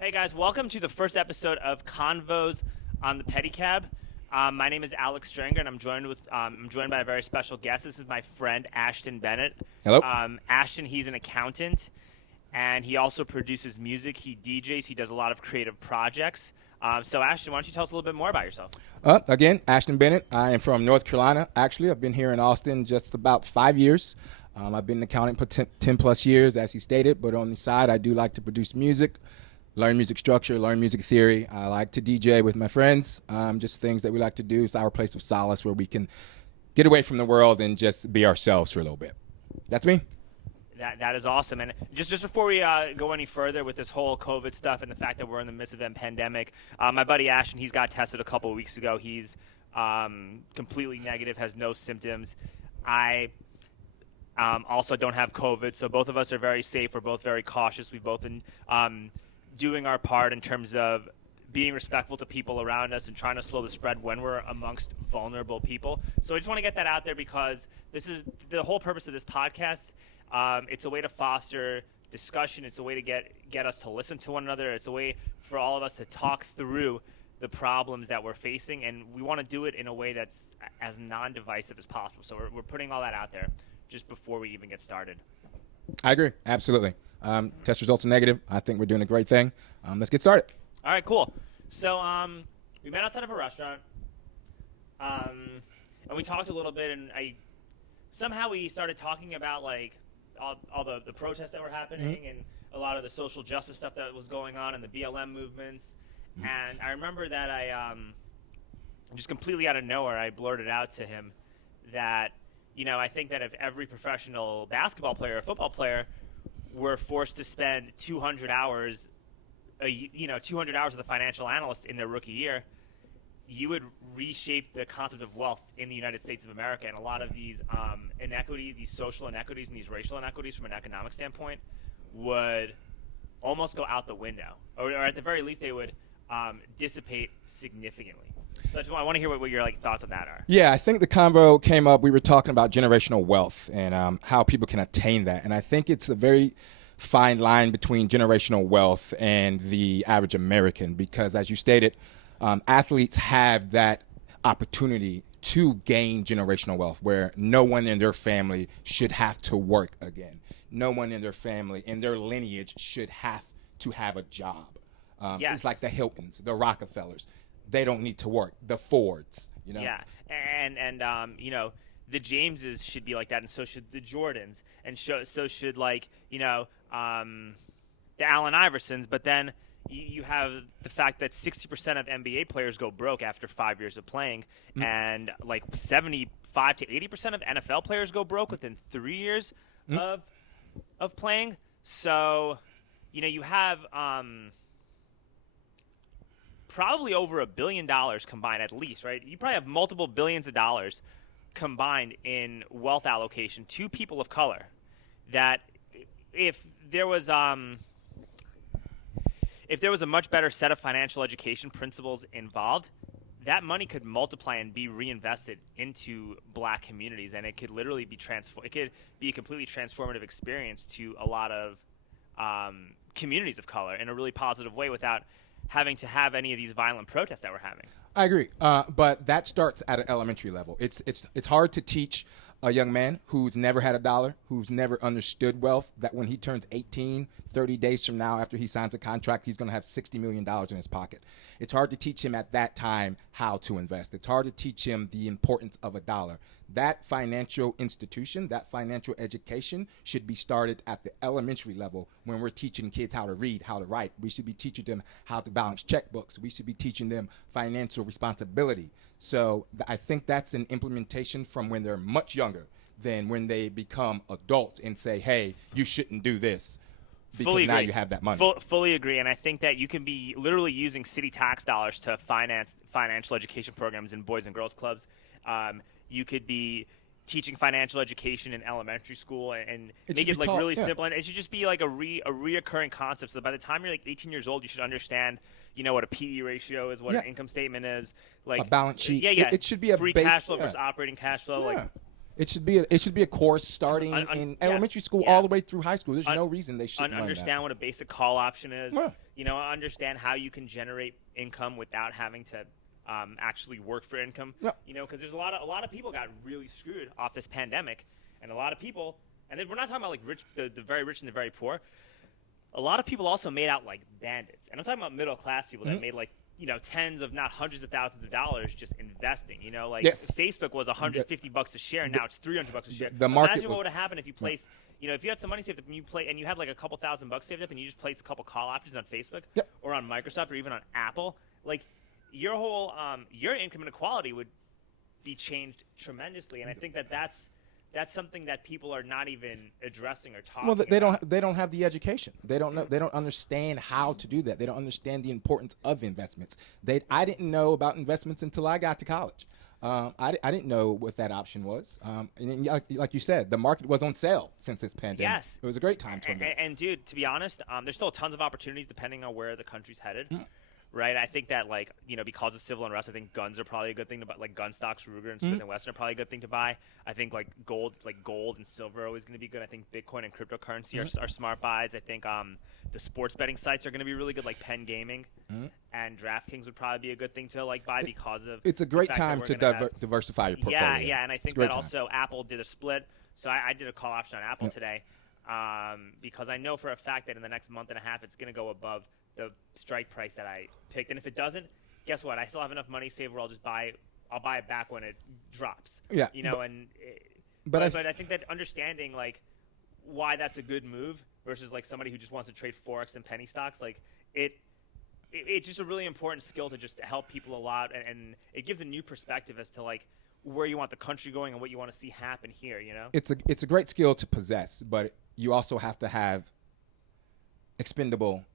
Hey guys, welcome to the first episode of Convos on the Pedicab. My name is Alex Stringer, and I'm joined by a very special guest. This is my friend Ashton Bennett. Hello. Ashton, he's an accountant, and he also produces music. He DJs. He does a lot of creative projects. So Ashton, why don't you tell us a little bit more about yourself? Again, Ashton Bennett. I am from North Carolina. Actually, I've been here in Austin just about 5 years. I've been an accountant for 10 plus years, as he stated, but on the side, I do like to produce music, learn music structure, learn music theory. I like to DJ with my friends, just things that we like to do. It's our place of solace where we can get away from the world and just be ourselves for a little bit. That's me. That is awesome. And just before we go any further with this whole COVID stuff and the fact that we're in the midst of a pandemic, my buddy Ashton, he's got tested a couple of weeks ago. He's completely negative, has no symptoms. I also don't have COVID, so both of us are very safe. We're both very cautious. We've both been doing our part in terms of being respectful to people around us and trying to slow the spread when we're amongst vulnerable people. So I just want to get that out there because this is the whole purpose of this podcast. It's a way to foster discussion. It's a way to get us to listen to one another. It's a way for all of us to talk through the problems that we're facing, and we want to do it in a way that's as non-divisive as possible. So we're putting all that out there just before we even get started. I agree. Absolutely. Test results are negative. I think we're doing a great thing. Let's get started. All right, cool. So we met outside of a restaurant, and we talked a little bit, and somehow we started talking about like all the protests that were happening and a lot of the social justice stuff that was going on and the BLM movements. And I remember that I just completely out of nowhere, I blurted out to him that, I think that if every professional basketball player or football player were forced to spend 200 hours, 200 hours with a financial analyst in their rookie year, you would reshape the concept of wealth in the United States of America. And a lot of these inequities, these social inequities and these racial inequities from an economic standpoint would almost go out the window. Or at the very least, they would dissipate significantly. So I want to hear what your thoughts on that are. Yeah, I think the convo came up. We were talking about generational wealth and how people can attain that. And I think it's a very fine line between generational wealth and the average American because, as you stated, athletes have that opportunity to gain generational wealth where no one in their family should have to work again. No one in their family, in their lineage, should have to have a job. Yes. It's like the Hiltons, the Rockefellers. They don't need to work. The Fords, Yeah, and the Jameses should be like that, and so should the Jordans, and so should the Allen Iversons. But then you have the fact that 60% of NBA players go broke after 5 years of playing, and 75 to 80% of NFL players go broke within 3 years of playing. So, you have probably over $1 billion combined at least, right? You probably have multiple billions of dollars combined in wealth allocation to people of color that if there was a much better set of financial education principles involved, that money could multiply and be reinvested into black communities, and it could literally be it could be a completely transformative experience to a lot of communities of color in a really positive way without having to have any of these violent protests that we're having. I agree, but that starts at an elementary level. It's hard to teach a young man who's never had a dollar, who's never understood wealth, that when he turns 18, 30 days from now after he signs a contract, he's going to have $60 million in his pocket. It's hard to teach him at that time how to invest. It's hard to teach him the importance of a dollar. That financial institution, that financial education should be started at the elementary level when we're teaching kids how to read, how to write. We should be teaching them how to balance checkbooks. We should be teaching them financial responsibility. So I think that's an implementation from when they're much younger than when they become adult and say, hey, you shouldn't do this. Because now you have that money. Fully agree, and I think that you can be literally using city tax dollars to finance financial education programs in boys and girls clubs. You could be teaching financial education in elementary school and make it really simple. And it should just be like a reoccurring concept. So by the time you're 18 years old, you should understand, what a PE ratio is, what an income statement is, a balance sheet. Yeah. It should be a free cash flow versus operating cash flow. Yeah. It should be a course starting in elementary school all the way through high school. There's no reason they shouldn't learn understand that. what a basic call option is. understand how you can generate income without having to actually work for income. No. Because there's a lot of people got really screwed off this pandemic, and a lot of people, and then we're not talking about like the very rich and the very poor. A lot of people also made out like bandits, and I'm talking about middle class people that made like tens of not hundreds of thousands of dollars just investing. Like Yes. Facebook was $150 a share, and now it's $300 a share. The market Imagine what would have happened if you placed. If you had some money saved up and you had like a couple $1,000 saved up and you just placed a couple call options on Facebook or on Microsoft or even on Apple, like your whole your income inequality would be changed tremendously. And I think that's something that people are not even addressing or talking Well, they about. don't have the education. They don't know. They don't understand how to do that. They don't understand the importance of investments. I didn't know about investments until I got to college. I didn't know what that option was. And like you said, the market was on sale since this pandemic. Yes. It was a great time to invest. And dude, to be honest, there's still tons of opportunities depending on where the country's headed. Right, I think that because of civil unrest, I think guns are probably a good thing to buy. Like gun stocks, Ruger and Smith and Wesson are probably a good thing to buy. I think like gold and silver are always going to be good. I think Bitcoin and cryptocurrency are smart buys. I think the sports betting sites are going to be really good, like Penn Gaming and DraftKings would probably be a good thing to like buy because of. It's a great the fact time that to we're gonna have- diversify your portfolio. Yeah, and I think that also Apple did a split. So I did a call option on Apple today because I know for a fact that in the next month and a half it's going to go above the strike price that I picked. And if it doesn't, guess what? I still have enough money saved where I'll buy it back when it drops. Yeah. But I think that understanding like why that's a good move versus like somebody who just wants to trade Forex and penny stocks, like it's just a really important skill to just help people a lot, and it gives a new perspective as to like where you want the country going and what you want to see happen here. It's a great skill to possess, but you also have to have expendable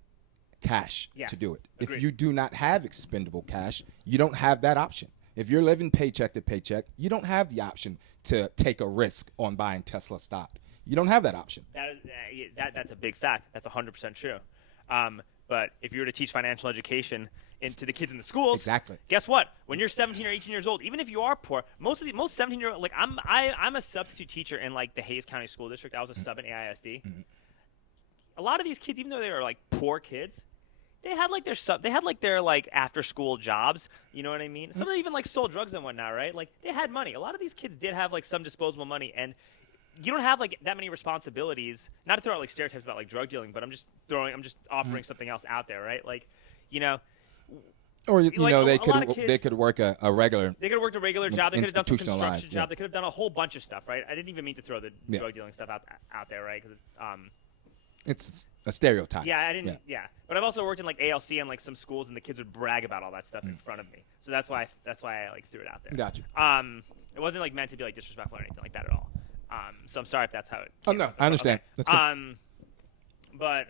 cash to do it. Agreed. If you do not have expendable cash, you don't have that option. If you're living paycheck to paycheck, you don't have the option to take a risk on buying Tesla stock. You don't have that option. That's a big fact. That's 100% true. But if you were to teach financial education to the kids in the schools, exactly. Guess what? When you're 17 or 18 years old, even if you are poor, most 17-year-old, like I'm a substitute teacher in like the Hayes County School District. I was a sub in AISD. A lot of these kids, even though they were like poor kids, they had like their after school jobs. You know what I mean? Some of them even like sold drugs and whatnot, right? Like they had money. A lot of these kids did have like some disposable money, and you don't have like that many responsibilities. Not to throw out like stereotypes about like drug dealing, but I'm just offering something else out there, right? Like, or like, they could work a regular. They could have worked a regular job. They could have done some construction institutionalized, job. They could have done a whole bunch of stuff, right? I didn't even mean to throw the drug dealing stuff out there, right? Because it's a stereotype. Yeah, I didn't. Yeah, but I've also worked in like ALC and like some schools, and the kids would brag about all that stuff in front of me. So that's why I like threw it out there. Gotcha. It wasn't like meant to be like disrespectful or anything like that at all. So I'm sorry if that's how it. Oh no, I understand. Okay. That's good. But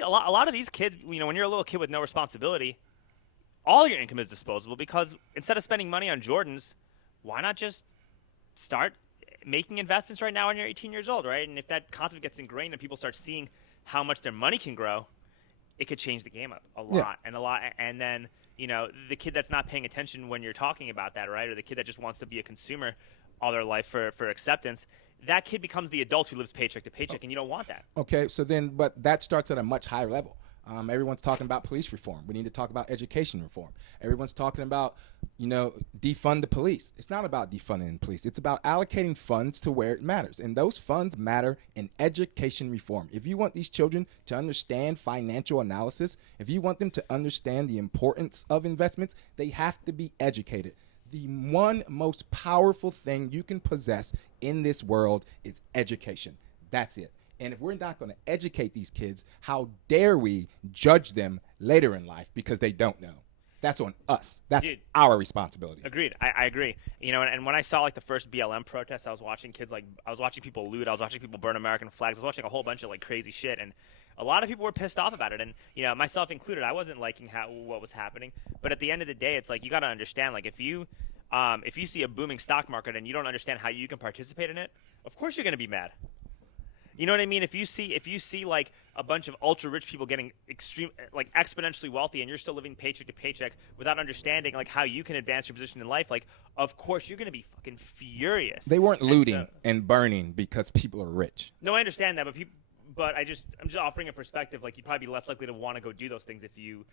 a lot of these kids, when you're a little kid with no responsibility, all your income is disposable because instead of spending money on Jordans, why not just start making investments right now when you're 18 years old, right? And if that concept gets ingrained and people start seeing how much their money can grow, it could change the game up a lot. And then, the kid that's not paying attention when you're talking about that, right? Or the kid that just wants to be a consumer all their life for acceptance, that kid becomes the adult who lives paycheck to paycheck, and you don't want that. Okay, so then, but that starts at a much higher level. Everyone's talking about police reform. We need to talk about education reform. Everyone's talking about, defund the police. It's not about defunding the police. It's about allocating funds to where it matters. And those funds matter in education reform. If you want these children to understand financial analysis, if you want them to understand the importance of investments, they have to be educated. The one most powerful thing you can possess in this world is education. That's it. And if we're not going to educate these kids, how dare we judge them later in life because they don't know? That's on us. That's our responsibility. Agreed. I agree. And when I saw like the first BLM protest, I was watching people loot. I was watching people burn American flags. I was watching a whole bunch of like crazy shit. And a lot of people were pissed off about it. And, myself included, I wasn't liking what was happening. But at the end of the day, it's like you got to understand, like if you see a booming stock market and you don't understand how you can participate in it, of course you're going to be mad. You know what I mean? If you see like a bunch of ultra rich people getting exponentially wealthy, and you're still living paycheck to paycheck without understanding like how you can advance your position in life, like of course you're going to be fucking furious. They weren't looting and burning because people are rich. No, I understand that, but I'm just offering a perspective. Like, you'd probably be less likely to want to go do those things if you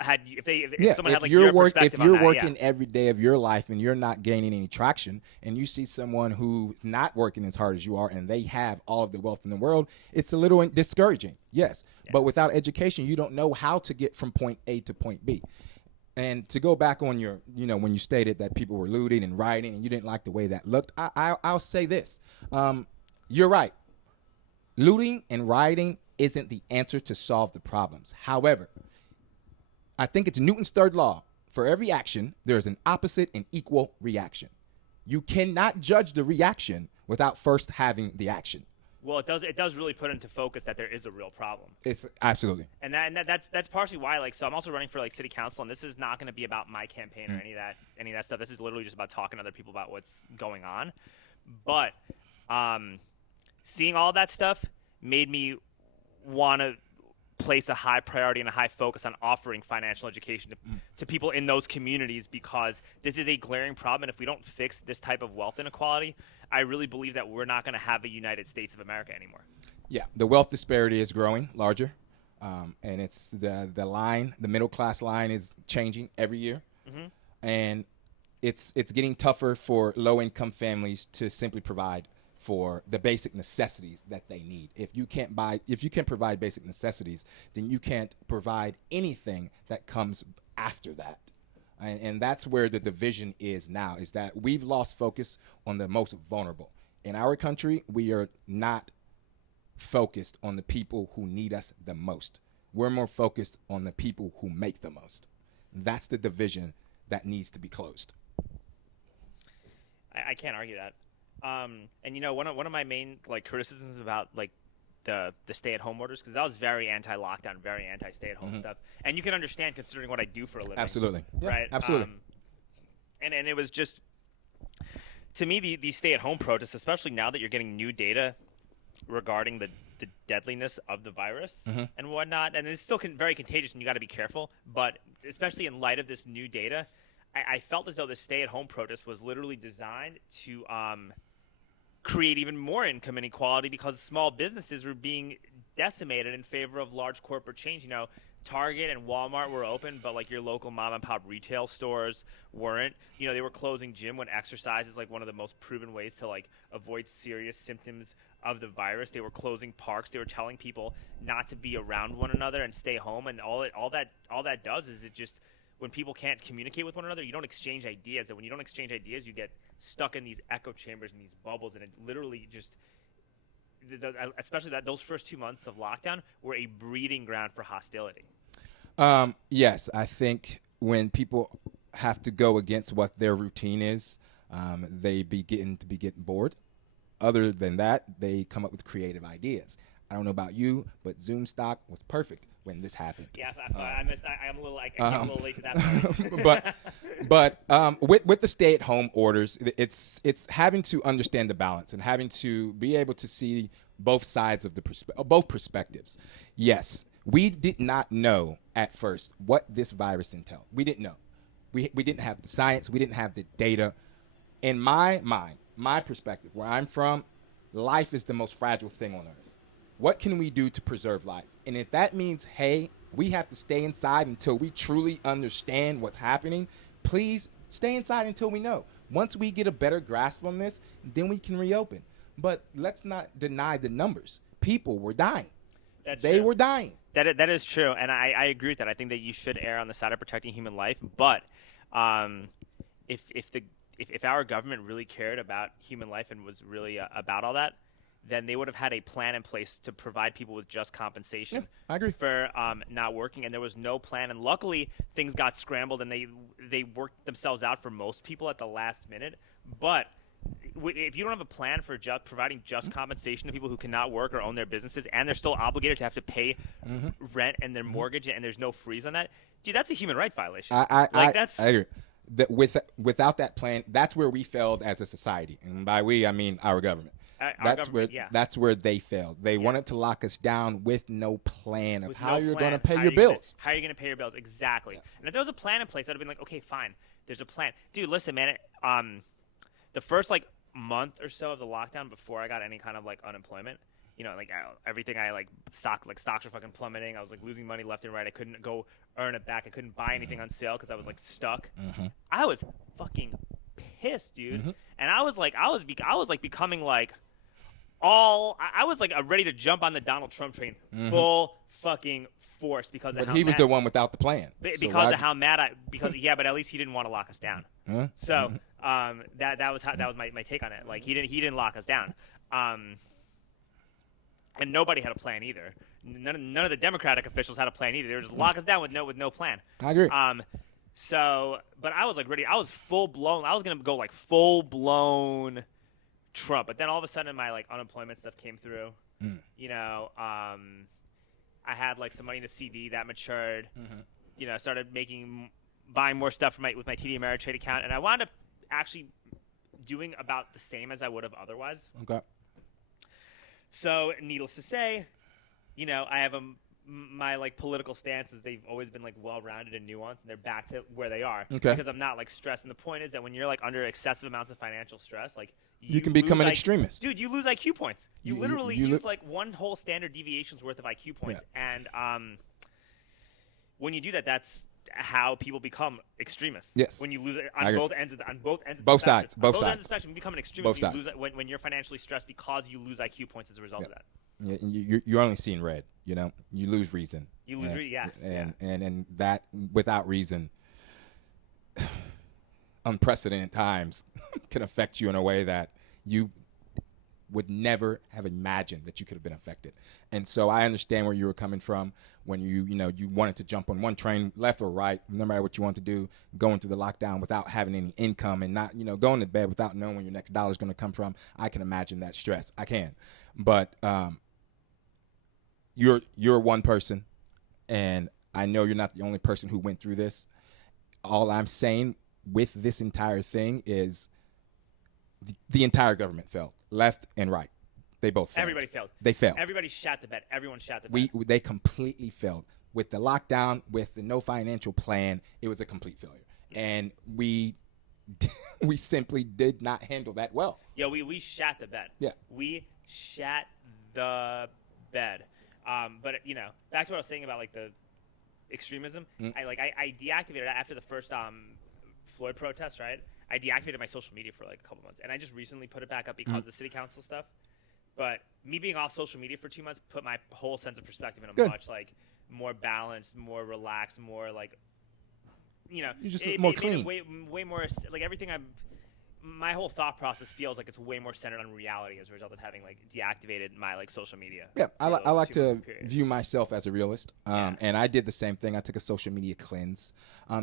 had if someone had like your perspective if you're on that, working every day of your life and you're not gaining any traction, and you see someone who's not working as hard as you are and they have all of the wealth in the world, it's a little discouraging. Yes, but without education, you don't know how to get from point A to point B. And to go back on your, when you stated that people were looting and rioting and you didn't like the way that looked, I'll say this. You're right. Looting and rioting isn't the answer to solve the problems. However, I think it's Newton's third law. For every action, there is an opposite and equal reaction. You cannot judge the reaction without first having the action. Well, it does really put into focus that there is a real problem. It's absolutely. And that's partially why, so I'm also running for city council, and this is not going to be about my campaign or any of that stuff. This is literally just about talking to other people about what's going on. But seeing all that stuff made me want to place a high priority and a high focus on offering financial education to people in those communities, because this is a glaring problem. And if we don't fix this type of wealth inequality, I really believe that we're not going to have a United States of America anymore. Yeah, the wealth disparity is growing larger, and it's the middle class line is changing every year, and it's getting tougher for low income families to simply provide for the basic necessities that they need. If you can't provide basic necessities, then you can't provide anything that comes after that. And that's where the division is now, is that we've lost focus on the most vulnerable. In our country, we are not focused on the people who need us the most. We're more focused on the people who make the most. That's the division that needs to be closed. I can't argue that. And one of my main criticisms about the stay-at-home orders, because I was very anti-lockdown, very anti-stay-at-home stuff, and you can understand considering what I do for a living. Absolutely, yeah, right? Absolutely. And it was just, to me, these stay-at-home protests, especially now that you're getting new data regarding the deadliness of the virus and whatnot, and it's still very contagious, and you got to be careful. But especially in light of this new data, I felt as though the stay-at-home protest was literally designed to create even more income inequality, because small businesses were being decimated in favor of large corporate chains. Target and Walmart were open, but your local mom and pop retail stores weren't. They were closing gym when exercise is one of the most proven ways to avoid serious symptoms of the virus. They were closing parks. They were telling people not to be around one another and stay home. And all that does is it just, when people can't communicate with one another, you don't exchange ideas. And when you don't exchange ideas, you get stuck in these echo chambers and these bubbles. And it literally just, especially those first 2 months of lockdown, were a breeding ground for hostility. Yes, I think when people have to go against what their routine is, they begin to get bored. Other than that, they come up with creative ideas. I don't know about you, but Zoom stock was perfect when this happened. Yeah, I missed. I'm a little late to that part. but with the stay-at-home orders, it's having to understand the balance and having to be able to see both sides of both perspectives. Yes, we did not know at first what this virus entailed. We didn't know. We didn't have the science. We didn't have the data. In my mind, my perspective, where I'm from, life is the most fragile thing on earth. What can we do to preserve life? And if that means, hey, we have to stay inside until we truly understand what's happening, please stay inside until we know. Once we get a better grasp on this, then we can reopen. But let's not deny the numbers. People were dying. They were dying. That is true, and I agree with that. I think that you should err on the side of protecting human life. But if our government really cared about human life and was really about all that, then they would have had a plan in place to provide people with just compensation. Yeah, I agree. For not working, and there was no plan. And luckily, things got scrambled, and they worked themselves out for most people at the last minute. But if you don't have a plan for providing just compensation to people who cannot work or own their businesses, and they're still obligated to have to pay rent and their mortgage, and there's no freeze on that, dude, that's a human rights violation. I agree. Without that plan, that's where we failed as a society, and by we I mean our government. That's where they failed. They wanted to lock us down with no plan of how you're going to pay your bills. How are you going to pay your bills? Exactly. Yeah. And if there was a plan in place, I'd have been like, okay, fine. There's a plan. Dude, listen, man. The first month or so of the lockdown before I got any kind of unemployment, like everything I stocks were fucking plummeting. I was like losing money left and right. I couldn't go earn it back. I couldn't buy anything on sale because I was like stuck. I was fucking pissed, dude. And I was becoming like I was like ready to jump on the Donald Trump train full fucking force because of But he was the one without the plan. Because of how mad but at least he didn't want to lock us down. So that was my take on it. Like he didn't lock us down. And nobody had a plan either. None of the Democratic officials had a plan either. They were just lock us down with no plan. I agree. But I was like ready. I was full blown. I was gonna go like full blown Trump. But then all of a sudden my like unemployment stuff came through. I had like some money in a CD that matured. Started buying more stuff with my TD Ameritrade account, and I wound up actually doing about the same as I would have otherwise. Okay. So, needless to say, I have my like political stances. They've always been like well-rounded and nuanced, and they're back to where they are. Okay. Because I'm not like stressed. And the point is that when you're like under excessive amounts of financial stress, like you can become an extremist. Dude, you lose IQ points. You literally use like one whole standard deviation's worth of IQ points, and when you do that, that's how people become extremists. Yes. When you lose it on both ends of the both sides. ends of the spectrum, you become an extremist. Both you sides. lose it when you're financially stressed because you lose IQ points as a result of that. Yeah, you're only seeing red. You lose reason. You lose reason. Yes. And that without reason, unprecedented times can affect you in a way that you would never have imagined that you could have been affected. And so I understand where you were coming from when you wanted to jump on one train, left or right, no matter what you want to do, going through the lockdown without having any income and not, going to bed without knowing where your next dollar is going to come from. I can imagine that stress. I can. But you're one person, and I know you're not the only person who went through this. All I'm saying with this entire thing is the entire government failed, left and right. They both failed. Everybody failed. They failed. Everybody shat the bed. Everyone shat the bed. They completely failed. With the lockdown, with the no financial plan, it was a complete failure. And we simply did not handle that well. Yeah, we shat the bed. Yeah. We shat the bed. But back to what I was saying about like the extremism. I deactivated after the first Floyd protest, right? I deactivated my social media for like a couple months, and I just recently put it back up because of the city council stuff. But me being off social media for 2 months put my whole sense of perspective in a much like more balanced, more relaxed, more like you just more clean. Way more like everything my whole thought process feels like it's way more centered on reality as a result of having like deactivated my like social media. Yeah, I like to view myself as a realist, and I did the same thing. I took a social media cleanse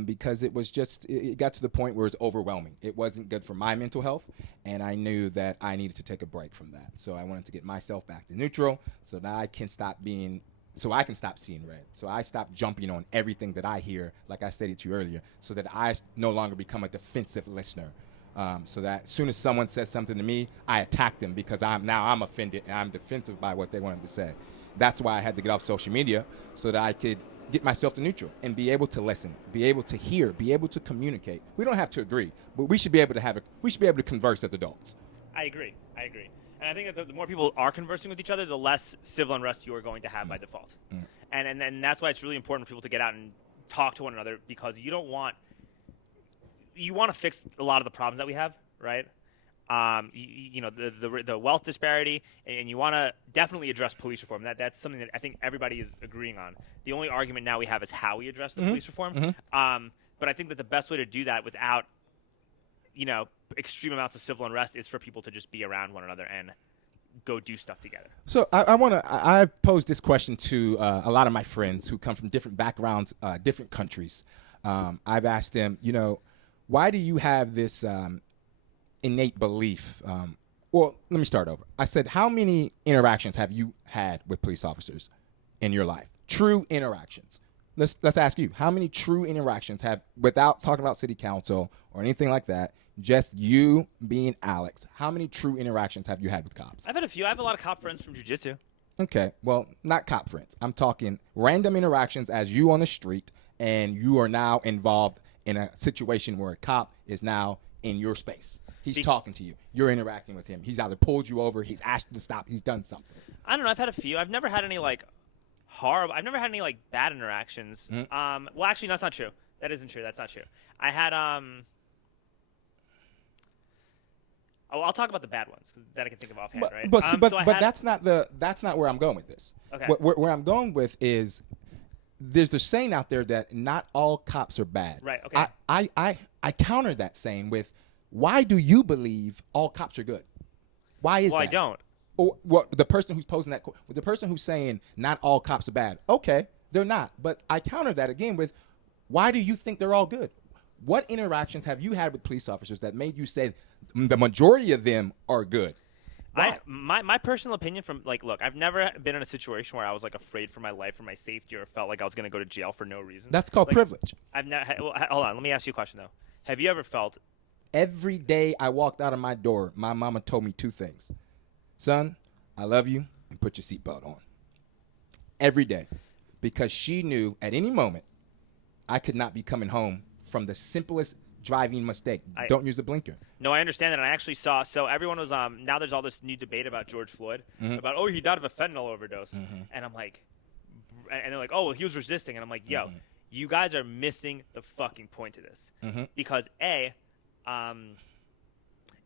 because it was just it got to the point where it was overwhelming. It wasn't good for my mental health, and I knew that I needed to take a break from that. So I wanted to get myself back to neutral, so that I can stop seeing red. So I stopped jumping on everything that I hear, like I stated to you earlier, so that I no longer become a defensive listener. So that as soon as someone says something to me, I attack them because I'm offended and I'm defensive by what they wanted to say. That's why I had to get off social media so that I could get myself to neutral and be able to listen, be able to hear, be able to communicate. We don't have to agree, but we should be able to converse as adults. I agree. And I think that the more people are conversing with each other, the less civil unrest you are going to have by default. And that's why it's really important for people to get out and talk to one another, because you want to fix a lot of the problems that we have, right? The wealth disparity, and you want to definitely address police reform. That's something that I think everybody is agreeing on. The only argument now we have is how we address the police reform. But I think that the best way to do that without, extreme amounts of civil unrest is for people to just be around one another and go do stuff together. So I posed this question to a lot of my friends who come from different backgrounds, different countries. I've asked them, why do you have this innate belief? Well, let me start over. I said, how many interactions have you had with police officers in your life? True interactions. Let's ask you, how many true interactions without talking about city council or anything like that, just you being Alex, how many true interactions have you had with cops? I've had a few. I have a lot of cop friends from jiu-jitsu. Okay, well, not cop friends. I'm talking random interactions as you on the street, and you are now involved in a situation where a cop is now in your space. He's talking to you. You're interacting with him. He's either pulled you over, he's asked you to stop, he's done something. I don't know. I've had a few. I've never had any like horrible. I've never had any like bad interactions. Well, actually, that's not true. That isn't true. That's not true. I had Oh, I'll talk about the bad ones that I can think of offhand, right? But that's not where I'm going with this. Okay. Where I'm going with is there's the saying out there that not all cops are bad. Right. Okay. I counter that saying with, why do you believe all cops are good? Why is that? Well, I don't. Or the person who's posing that, the person who's saying not all cops are bad. Okay, they're not. But I counter that again with, why do you think they're all good? What interactions have you had with police officers that made you say the majority of them are good? My personal opinion from like, look, I've never been in a situation where I was like afraid for my life or my safety or felt like I was going to go to jail for no reason. That's called privilege. I've never. Well, hold on, let me ask you a question though. Have you ever felt? Every day I walked out of my door, my mama told me two things: son, I love you, and put your seatbelt on. Every day, because she knew at any moment I could not be coming home from the simplest driving mistake. Don't use the blinker. No, I understand that. And I actually saw. So everyone was now there's all this new debate about George Floyd about he died of a fentanyl overdose, and I'm like, and they're like, oh, well, he was resisting, and I'm like, yo, you guys are missing the fucking point to this because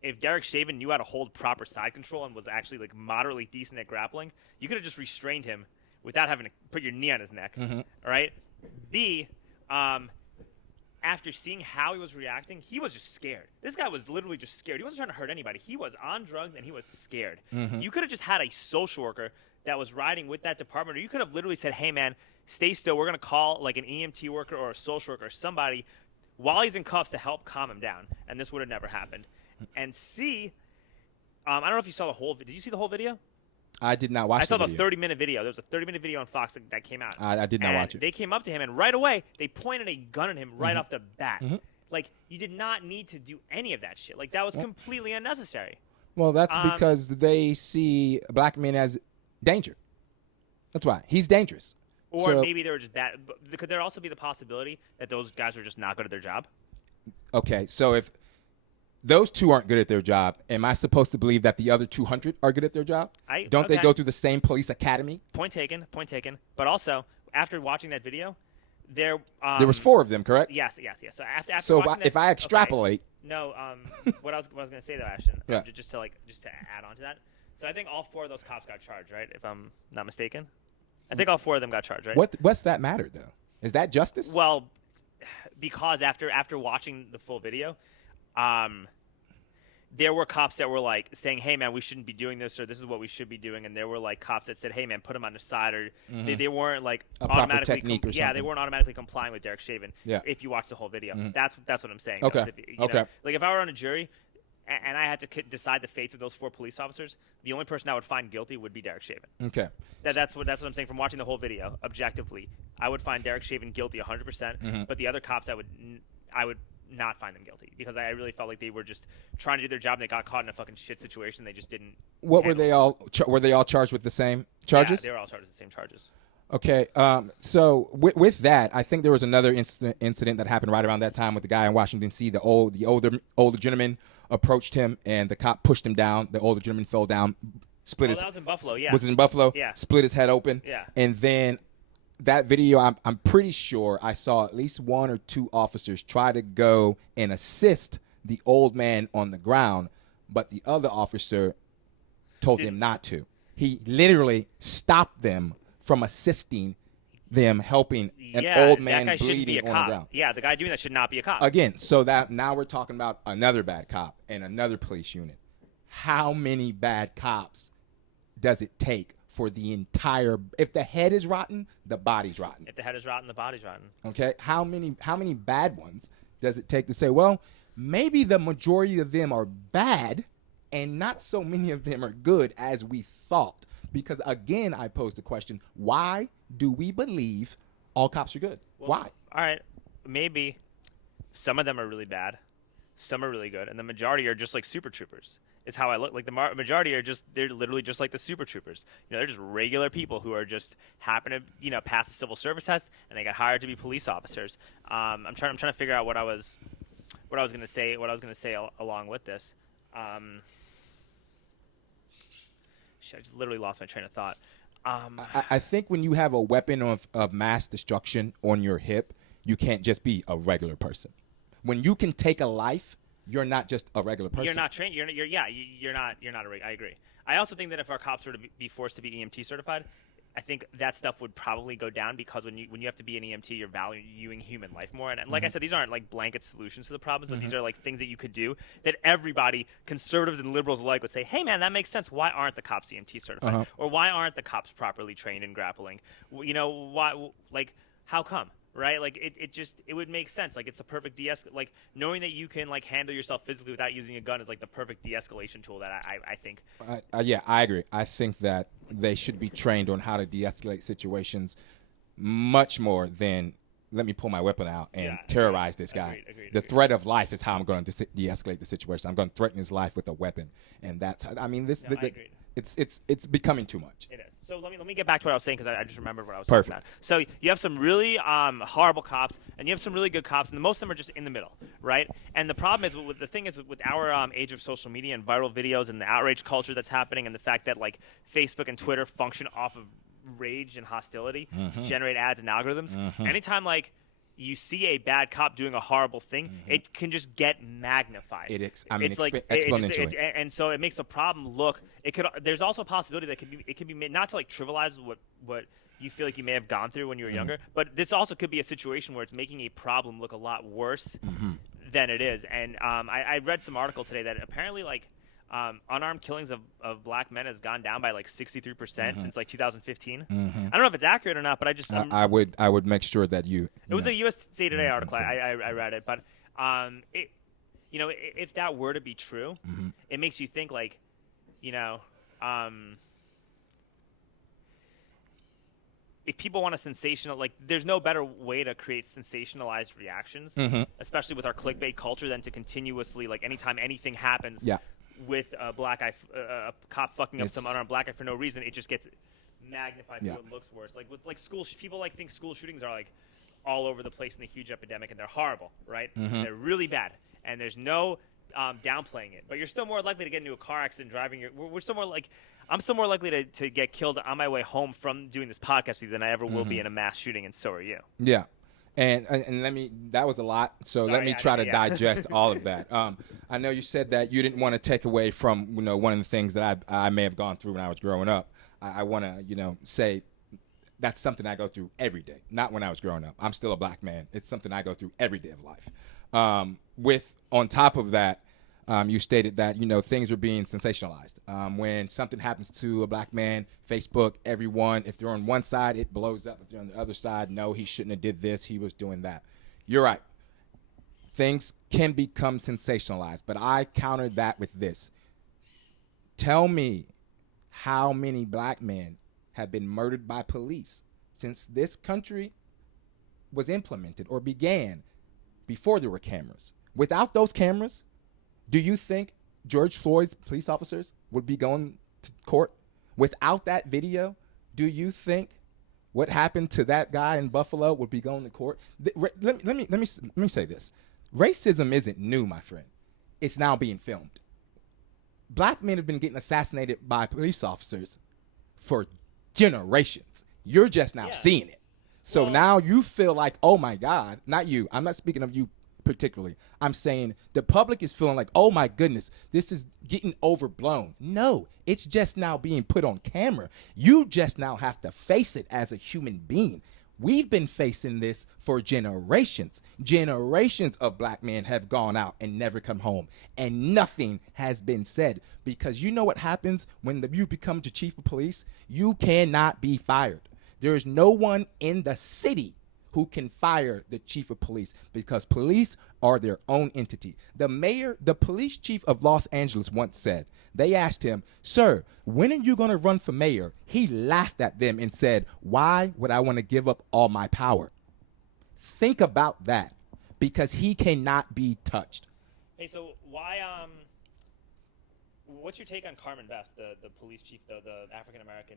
if Derek Chauvin knew how to hold proper side control and was actually like moderately decent at grappling, you could have just restrained him without having to put your knee on his neck. All right. B, after seeing how he was reacting, he was just scared. This guy was literally just scared. He wasn't trying to hurt anybody. He was on drugs and he was scared. You could have just had a social worker that was riding with that department, or you could have literally said, hey, man, stay still. We're going to call like an EMT worker or a social worker or somebody while he's in cuffs to help calm him down. And this would have never happened. And C, I don't know if you saw the whole – did you see the whole video? I did not watch the video. I saw the 30-minute video. There was a 30-minute video on Fox that came out. I did not watch it. They came up to him, and right away, they pointed a gun at him right off the bat. Like, you did not need to do any of that shit. Like, that was completely unnecessary. Well, that's because they see black men as danger. That's why. He's dangerous. Or maybe they were just bad. Could there also be the possibility that those guys were just not good at their job? Okay, so if those two aren't good at their job, am I supposed to believe that the other 200 are good at their job? Don't they go through the same police academy? Point taken. But also, after watching that video, there was 4 of them, correct? Yes. So after so watching if I extrapolate, no, what I was going to say though, Ashton, just to add on to that. So I think all 4 of those cops got charged, right? If I'm not mistaken, I think all 4 of them got charged, right? What's that matter though? Is that justice? Well, because after watching the full video, there were cops that were like saying, hey man, we shouldn't be doing this, or this is what we should be doing, and there were like cops that said, hey man, put him on the side, or they weren't like automatically they weren't automatically complying with Derek Chauvin. If you watch the whole video, that's what I'm saying. Okay. Know, like if I were on a jury and I had to decide the fates of those 4 police officers, the only person I would find guilty would be Derek Chauvin. Okay. That's what I'm saying from watching the whole video. Objectively, I would find Derek Chauvin guilty 100%, but the other cops I would not find them guilty because I really felt like they were just trying to do their job and they got caught in a fucking shit situation. They just didn't. What were they all? Were they all charged with the same charges? Yeah, they were all charged with the same charges. Okay. So with that, I think there was another incident that happened right around that time with the guy in Washington D.C. The older gentleman approached him and the cop pushed him down. The older gentleman fell down, split his. That was in Buffalo. Yeah. Was it in Buffalo? Yeah. Split his head open. Yeah. And then that video, I'm pretty sure I saw at least 1 or 2 officers try to go and assist the old man on the ground, but the other officer told him not to. He literally stopped them from assisting them, helping an old man bleeding on the ground. Yeah, the guy doing that should not be a cop. Again, so that now we're talking about another bad cop and another police unit. How many bad cops does it take for the entire? If the head is rotten, the body's rotten. If the head is rotten, the body's rotten. Okay, how many bad ones does it take to say, well, maybe the majority of them are bad and not so many of them are good as we thought? Because again, I posed the question, why do we believe all cops are good? Well, why? All right, maybe some of them are really bad, some are really good, and the majority are just like super troopers. Is how I look. Like the majority are they're literally just like the super troopers. They're just regular people who are just happen to pass the civil service test and they got hired to be police officers. I'm trying to figure out what I was going to say along with this. Shit, I just literally lost my train of thought. I think when you have a weapon of mass destruction on your hip, you can't just be a regular person. When you can take a life, you're not just a regular person. You're not trained. You're not I agree. I also think that if our cops were to be forced to be EMT certified, I think that stuff would probably go down, because when you have to be an EMT, you're valuing human life more. And like I said, these aren't like blanket solutions to the problems, but these are like things that you could do that everybody, conservatives and liberals alike, would say, hey man, that makes sense. Why aren't the cops EMT certified? Or why aren't the cops properly trained in grappling? You know, why? Like, how come? Right? Like it would make sense. Like, it's the perfect like knowing that you can like handle yourself physically without using a gun is like the perfect de-escalation tool that I think. Yeah, I agree. I think that they should be trained on how to de-escalate situations much more than let me pull my weapon out and terrorize this guy. The threat of life is how I'm going to de-escalate the situation. I'm going to threaten his life with a weapon, and that's. I mean, it's becoming too much. It is. So let me get back to what I was saying, because I just remembered what I was Perfect. talking about. So you have some really horrible cops, and you have some really good cops, and most of them are just in the middle, right? And the problem is, with our age of social media and viral videos and the outrage culture that's happening, and the fact that like Facebook and Twitter function off of rage and hostility to generate ads and algorithms. Anytime like you see a bad cop doing a horrible thing, it can just get magnified. Exponentially. And so it makes the problem look. There's also a possibility that it could be made, not to like trivialize what you feel like you may have gone through when you were younger, but this also could be a situation where it's making a problem look a lot worse than it is. And I read some article today that apparently like unarmed killings of black men has gone down by like 63% since like 2015. I don't know if it's accurate or not, but I would make sure that it was a USA Today article. I read it, but if that were to be true, it makes you think like, if people want a there's no better way to create sensationalized reactions, especially with our clickbait culture, than to continuously, like, anytime anything happens with a cop fucking up some unarmed black guy for no reason, it just gets magnified so it looks worse. Like with like people like think school shootings are like all over the place and a huge epidemic, and they're horrible, right? They're really bad, and there's no downplaying it. But you're still more likely to get into a car accident driving. I'm still more likely to get killed on my way home from doing this podcast with you than I ever will be in a mass shooting, and so are you. Yeah. And that was a lot, so let me try to digest all of that. I know you said that you didn't want to take away from, one of the things that I may have gone through when I was growing up. I want to, say that's something I go through every day, not when I was growing up. I'm still a black man. It's something I go through every day of life. On top of that, you stated that, things are being sensationalized. When something happens to a black man, Facebook, everyone, if they're on one side, it blows up. If they're on the other side, no, he shouldn't have did this. He was doing that. You're right. Things can become sensationalized, but I countered that with this. Tell me how many black men have been murdered by police since this country was implemented or began before there were cameras. Without those cameras, do you think George Floyd's police officers would be going to court? Without that video, do you think what happened to that guy in Buffalo would be going to court? Let me say this. Racism isn't new, my friend. It's now being filmed. Black men have been getting assassinated by police officers for generations. You're just now seeing it. So now you feel like, oh my God, not you. I'm not speaking of you particularly. I'm saying the public is feeling like, oh my goodness, this is getting overblown. No, it's just now being put on camera. You just now have to face it as a human being. We've been facing this for generations. Generations of black men have gone out and never come home, and nothing has been said, because you know what happens when you become the chief of police? You cannot be fired. There is no one in the city who can fire the chief of police, because police are their own entity. The police chief of Los Angeles once said, they asked him, sir, when are you going to run for mayor? He laughed at them and said, why would I want to give up all my power? Think about that, because he cannot be touched. Hey, so why, what's your take on Carmen Best, the police chief, the African-American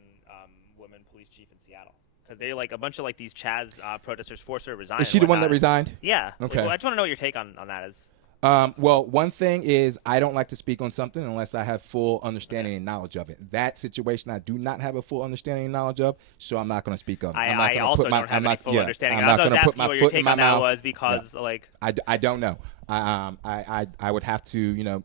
woman police chief in Seattle? Because they like a bunch of like these Chaz protesters forced her to resign. Is she the one that resigned? Yeah. Okay. Well, I just want to know what your take on that is. Well, one thing is I don't like to speak on something unless I have full understanding and knowledge of it. That situation I do not have a full understanding and knowledge of, so I'm not going to speak on it. I'm not I going to also put my don't have I'm any not, full yeah, understanding. I'm I not was going to put asking my what your foot in take my on that mouth. was because Yeah. like I don't know. I would have to,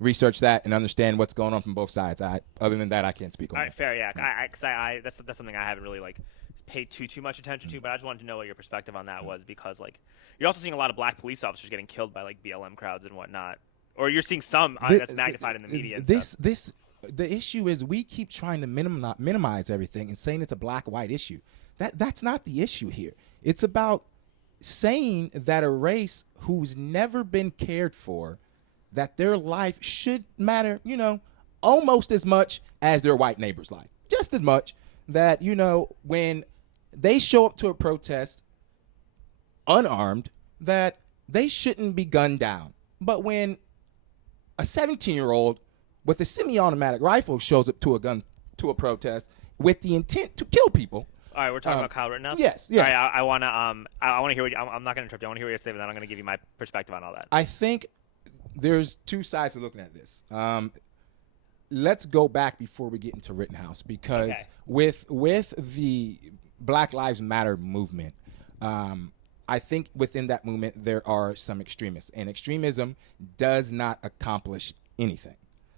research that and understand what's going on from both sides. Other than that, I can't speak on all it. right, fair, yeah. Because that's something I haven't really like paid too much attention to, but I just wanted to know what your perspective on that was because like you're also seeing a lot of black police officers getting killed by like BLM crowds and whatnot, or you're seeing some that's magnified in the media. And stuff. The issue is we keep trying to minimize everything and saying it's a black-white issue. That's not the issue here. It's about saying that a race who's never been cared for, that their life should matter, almost as much as their white neighbor's life. Just as much that, when they show up to a protest unarmed, that they shouldn't be gunned down. But when a 17-year-old with a semi-automatic rifle shows up to a protest with the intent to kill people. All right, we're talking about Kyle Rittenhouse. Yes. All right, I want to hear what I'm not going to interrupt you. I want to hear what you say, but then I'm going to give you my perspective on all that. I think there's two sides to looking at this. Let's go back before we get into Rittenhouse because with the Black Lives Matter movement, I think within that movement there are some extremists, and extremism does not accomplish anything.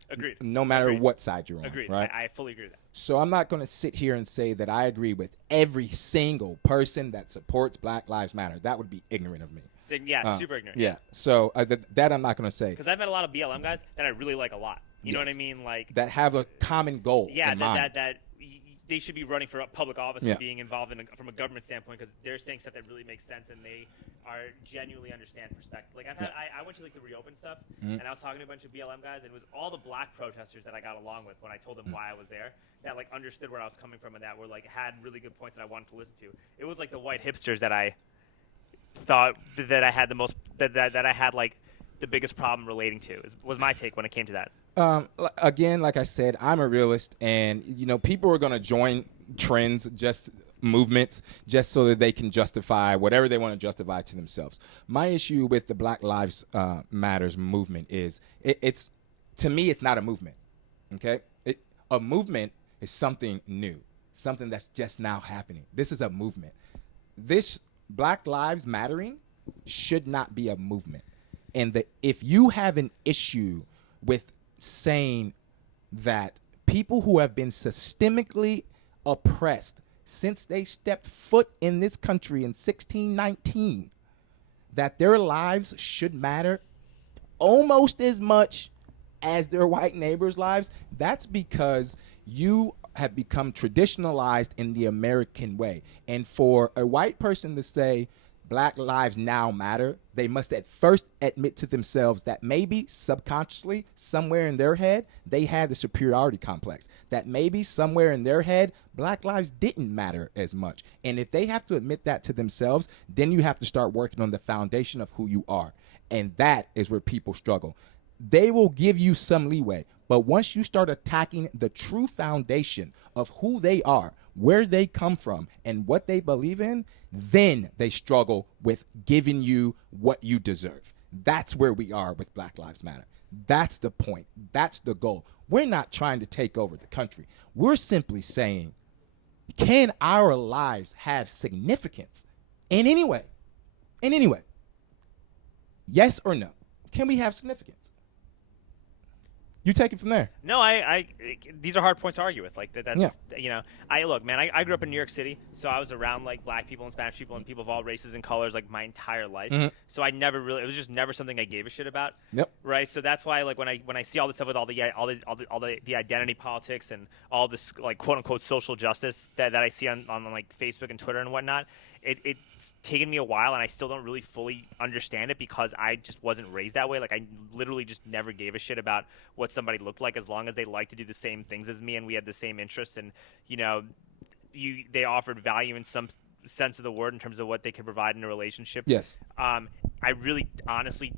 Agreed. No matter what side you're on. Agreed. Right? I fully agree with that. So I'm not going to sit here and say that I agree with every single person that supports Black Lives Matter. That would be ignorant of me. Yeah, super ignorant. Yeah. So that I'm not going to say. Because I've met a lot of BLM guys that I really like a lot. You know what I mean? Like that have a common goal. Yeah, in mind. that they should be running for public office and being involved from a government standpoint because they're saying stuff that really makes sense and they are genuinely understand perspective. Like I went to like the Reopen stuff and I was talking to a bunch of BLM guys and it was all the black protesters that I got along with when I told them why I was there that like understood where I was coming from and that were like had really good points that I wanted to listen to. It was like the white hipsters that I thought that I had the most that I had like the biggest problem relating to was my take when it came to that. Again, like I said, I'm a realist, and people are going to join trends, movements, just so that they can justify whatever they want to justify to themselves. My issue with the Black Lives Matters movement is it's to me it's not a movement. Okay, a movement is something new, something that's just now happening. This is a movement. This Black Lives Mattering should not be a movement. And if you have an issue with saying that people who have been systemically oppressed since they stepped foot in this country in 1619, that their lives should matter almost as much as their white neighbors' lives, that's because you have become traditionalized in the American way. And for a white person to say, Black lives now matter, they must at first admit to themselves that maybe subconsciously, somewhere in their head, they had the superiority complex. That maybe somewhere in their head, Black lives didn't matter as much. And if they have to admit that to themselves, then you have to start working on the foundation of who you are. And that is where people struggle. They will give you some leeway, but once you start attacking the true foundation of who they are, where they come from, and what they believe in, then they struggle with giving you what you deserve. That's where we are with Black Lives Matter. That's the point. That's the goal. We're not trying to take over the country. We're simply saying, can our lives have significance in any way? In any way? Yes or no? Can we have significance? You take it from there. No, these are hard points to argue with. Like that's I look, man. I grew up in New York City, so I was around like black people and Spanish people and people of all races and colors like my entire life. Mm-hmm. So I never really, it was just never something I gave a shit about. Yep. Right. So that's why like when I see all this stuff with all the identity politics and all this like quote unquote social justice that I see on like Facebook and Twitter and whatnot. It's taken me a while, and I still don't really fully understand it because I just wasn't raised that way. Like, I literally just never gave a shit about what somebody looked like as long as they liked to do the same things as me and we had the same interests. And, they offered value in some sense of the word in terms of what they could provide in a relationship. Yes. I really honestly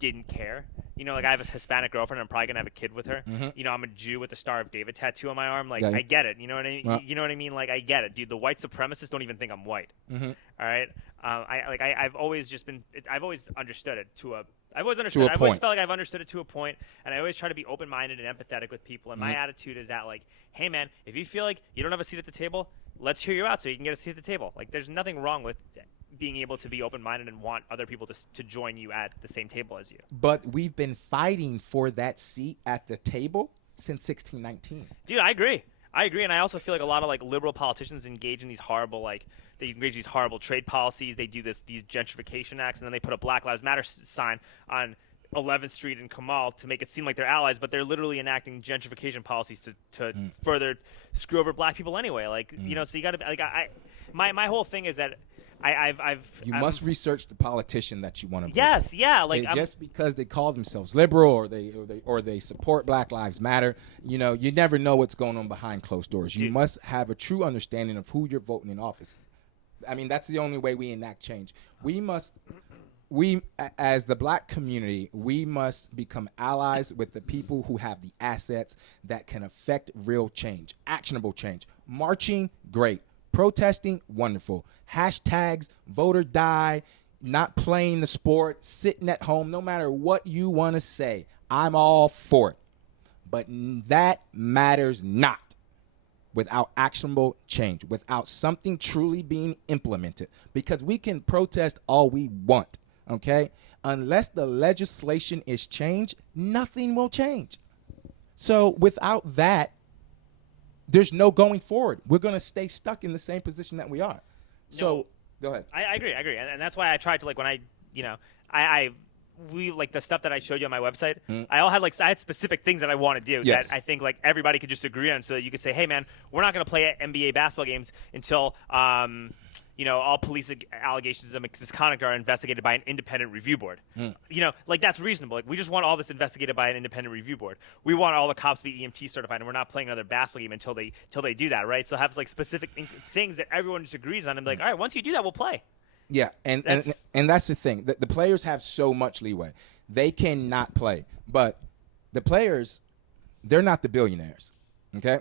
didn't care. Like I have a Hispanic girlfriend. I'm probably gonna have a kid with her. Mm-hmm. I'm a Jew with the Star of David tattoo on my arm. Like I get it. You know what I mean? Well, you know what I mean? Like I get it, dude. The white supremacists don't even think I'm white. Mm-hmm. All right. I've always understood it to a I've always understood. a I've always point. felt like I've understood it to a point, and I always try to be open-minded and empathetic with people. And my attitude is that, like, hey, man, if you feel like you don't have a seat at the table, let's hear you out so you can get a seat at the table. Like, there's nothing wrong with being able to be open-minded and want other people to join you at the same table as you. But we've been fighting for that seat at the table since 1619. Dude, I agree, and I also feel like a lot of like liberal politicians engage in these horrible trade policies. They do these gentrification acts, and then they put a Black Lives Matter sign on 11th Street in Kamal to make it seem like they're allies, but they're literally enacting gentrification policies to further screw over black people anyway. Like so you got to like my whole thing is that You must research the politician that you want to vote yes, for. yeah, like Just because they call themselves liberal or they support Black Lives Matter, you never know what's going on behind closed doors. You must have a true understanding of who you're voting in office. I mean, that's the only way we enact change. We as the black community, we must become allies with the people who have the assets that can affect real change, actionable change. Marching, great. Protesting, wonderful. Hashtags, vote or die, not playing the sport, sitting at home, no matter what you want to say, I'm all for it. But that matters not without actionable change, without something truly being implemented. Because we can protest all we want, okay? Unless the legislation is changed, nothing will change. So without that, there's no going forward. We're going to stay stuck in the same position that we are. So, go ahead. I agree. And that's why I tried to, like, when we like the stuff that I showed you on my website, I had specific things that I want to do that I think like everybody could just agree on, so that you could say, hey man, we're not going to play NBA basketball games until all police allegations of misconduct are investigated by an independent review board. Like that's reasonable. Like we just want all this investigated by an independent review board. We want all the cops to be EMT certified, and we're not playing another basketball game until they do that, right? So have like specific things that everyone just agrees on, and be like, all right, once you do that, we'll play. Yeah, and that's the thing. The players have so much leeway. They cannot play. But the players, they're not the billionaires, okay?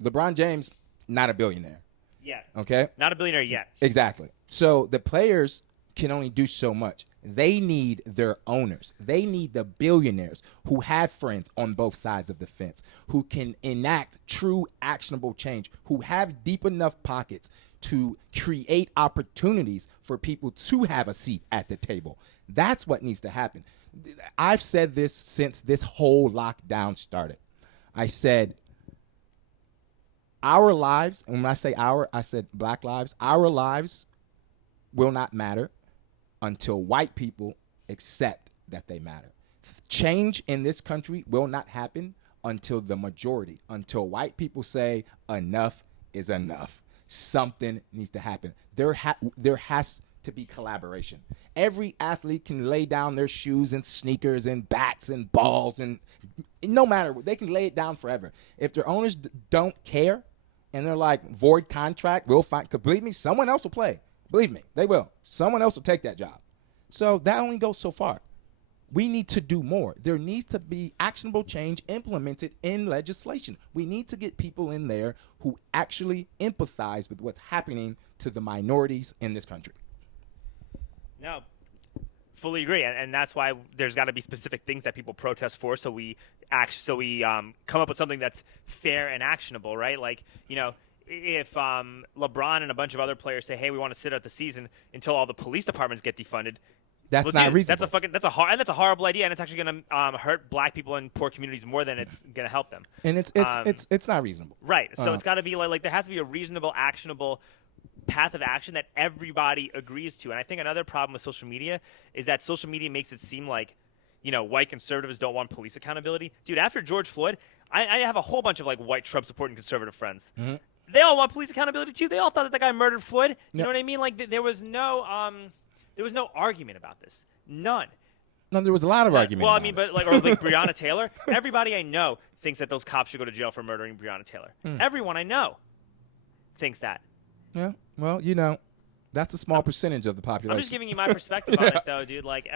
LeBron James, not a billionaire. Yeah. Okay? Not a billionaire yet. Exactly. So the players can only do so much. They need their owners. They need the billionaires who have friends on both sides of the fence, who can enact true actionable change, who have deep enough pockets to create opportunities for people to have a seat at the table. That's what needs to happen. I've said this since this whole lockdown started. I said our lives, and when I say our, I said black lives, our lives will not matter until white people accept that they matter. Change in this country will not happen until the majority, until white people say enough is enough. Something needs to happen. There has to be collaboration. Every athlete can lay down their shoes and sneakers and bats and balls, and no matter what, they can lay it down forever. If their owners don't care and they're like, void contract, we'll find, believe me, someone else will play. Believe me, they will. Someone else will take that job. So that only goes so far. We need to do more. There needs to be actionable change implemented in legislation. We need to get people in there who actually empathize with what's happening to the minorities in this country. No, fully agree, and that's why there's got to be specific things that people protest for, so we come up with something that's fair and actionable, right? Like, if LeBron and a bunch of other players say, "Hey, we want to sit out the season until all the police departments get defunded," That's not reasonable. That's a horrible idea, and it's actually going to hurt black people in poor communities more than it's going to help them. And it's not reasonable. Right. So it's got to be like there has to be a reasonable, actionable path of action that everybody agrees to. And I think another problem with social media is that social media makes it seem like, white conservatives don't want police accountability. Dude, after George Floyd, I have a whole bunch of like white Trump supporting conservative friends. Mm-hmm. They all want police accountability too. They all thought that the guy murdered Floyd. You know what I mean? Like there was no argument about this. None. No, there was a lot of argument. Well, I mean, but like Breonna Taylor. Everybody I know thinks that those cops should go to jail for murdering Breonna Taylor. Everyone I know thinks that. Yeah. Well, that's a small percentage of the population. I'm just giving you my perspective on it, though, dude. Like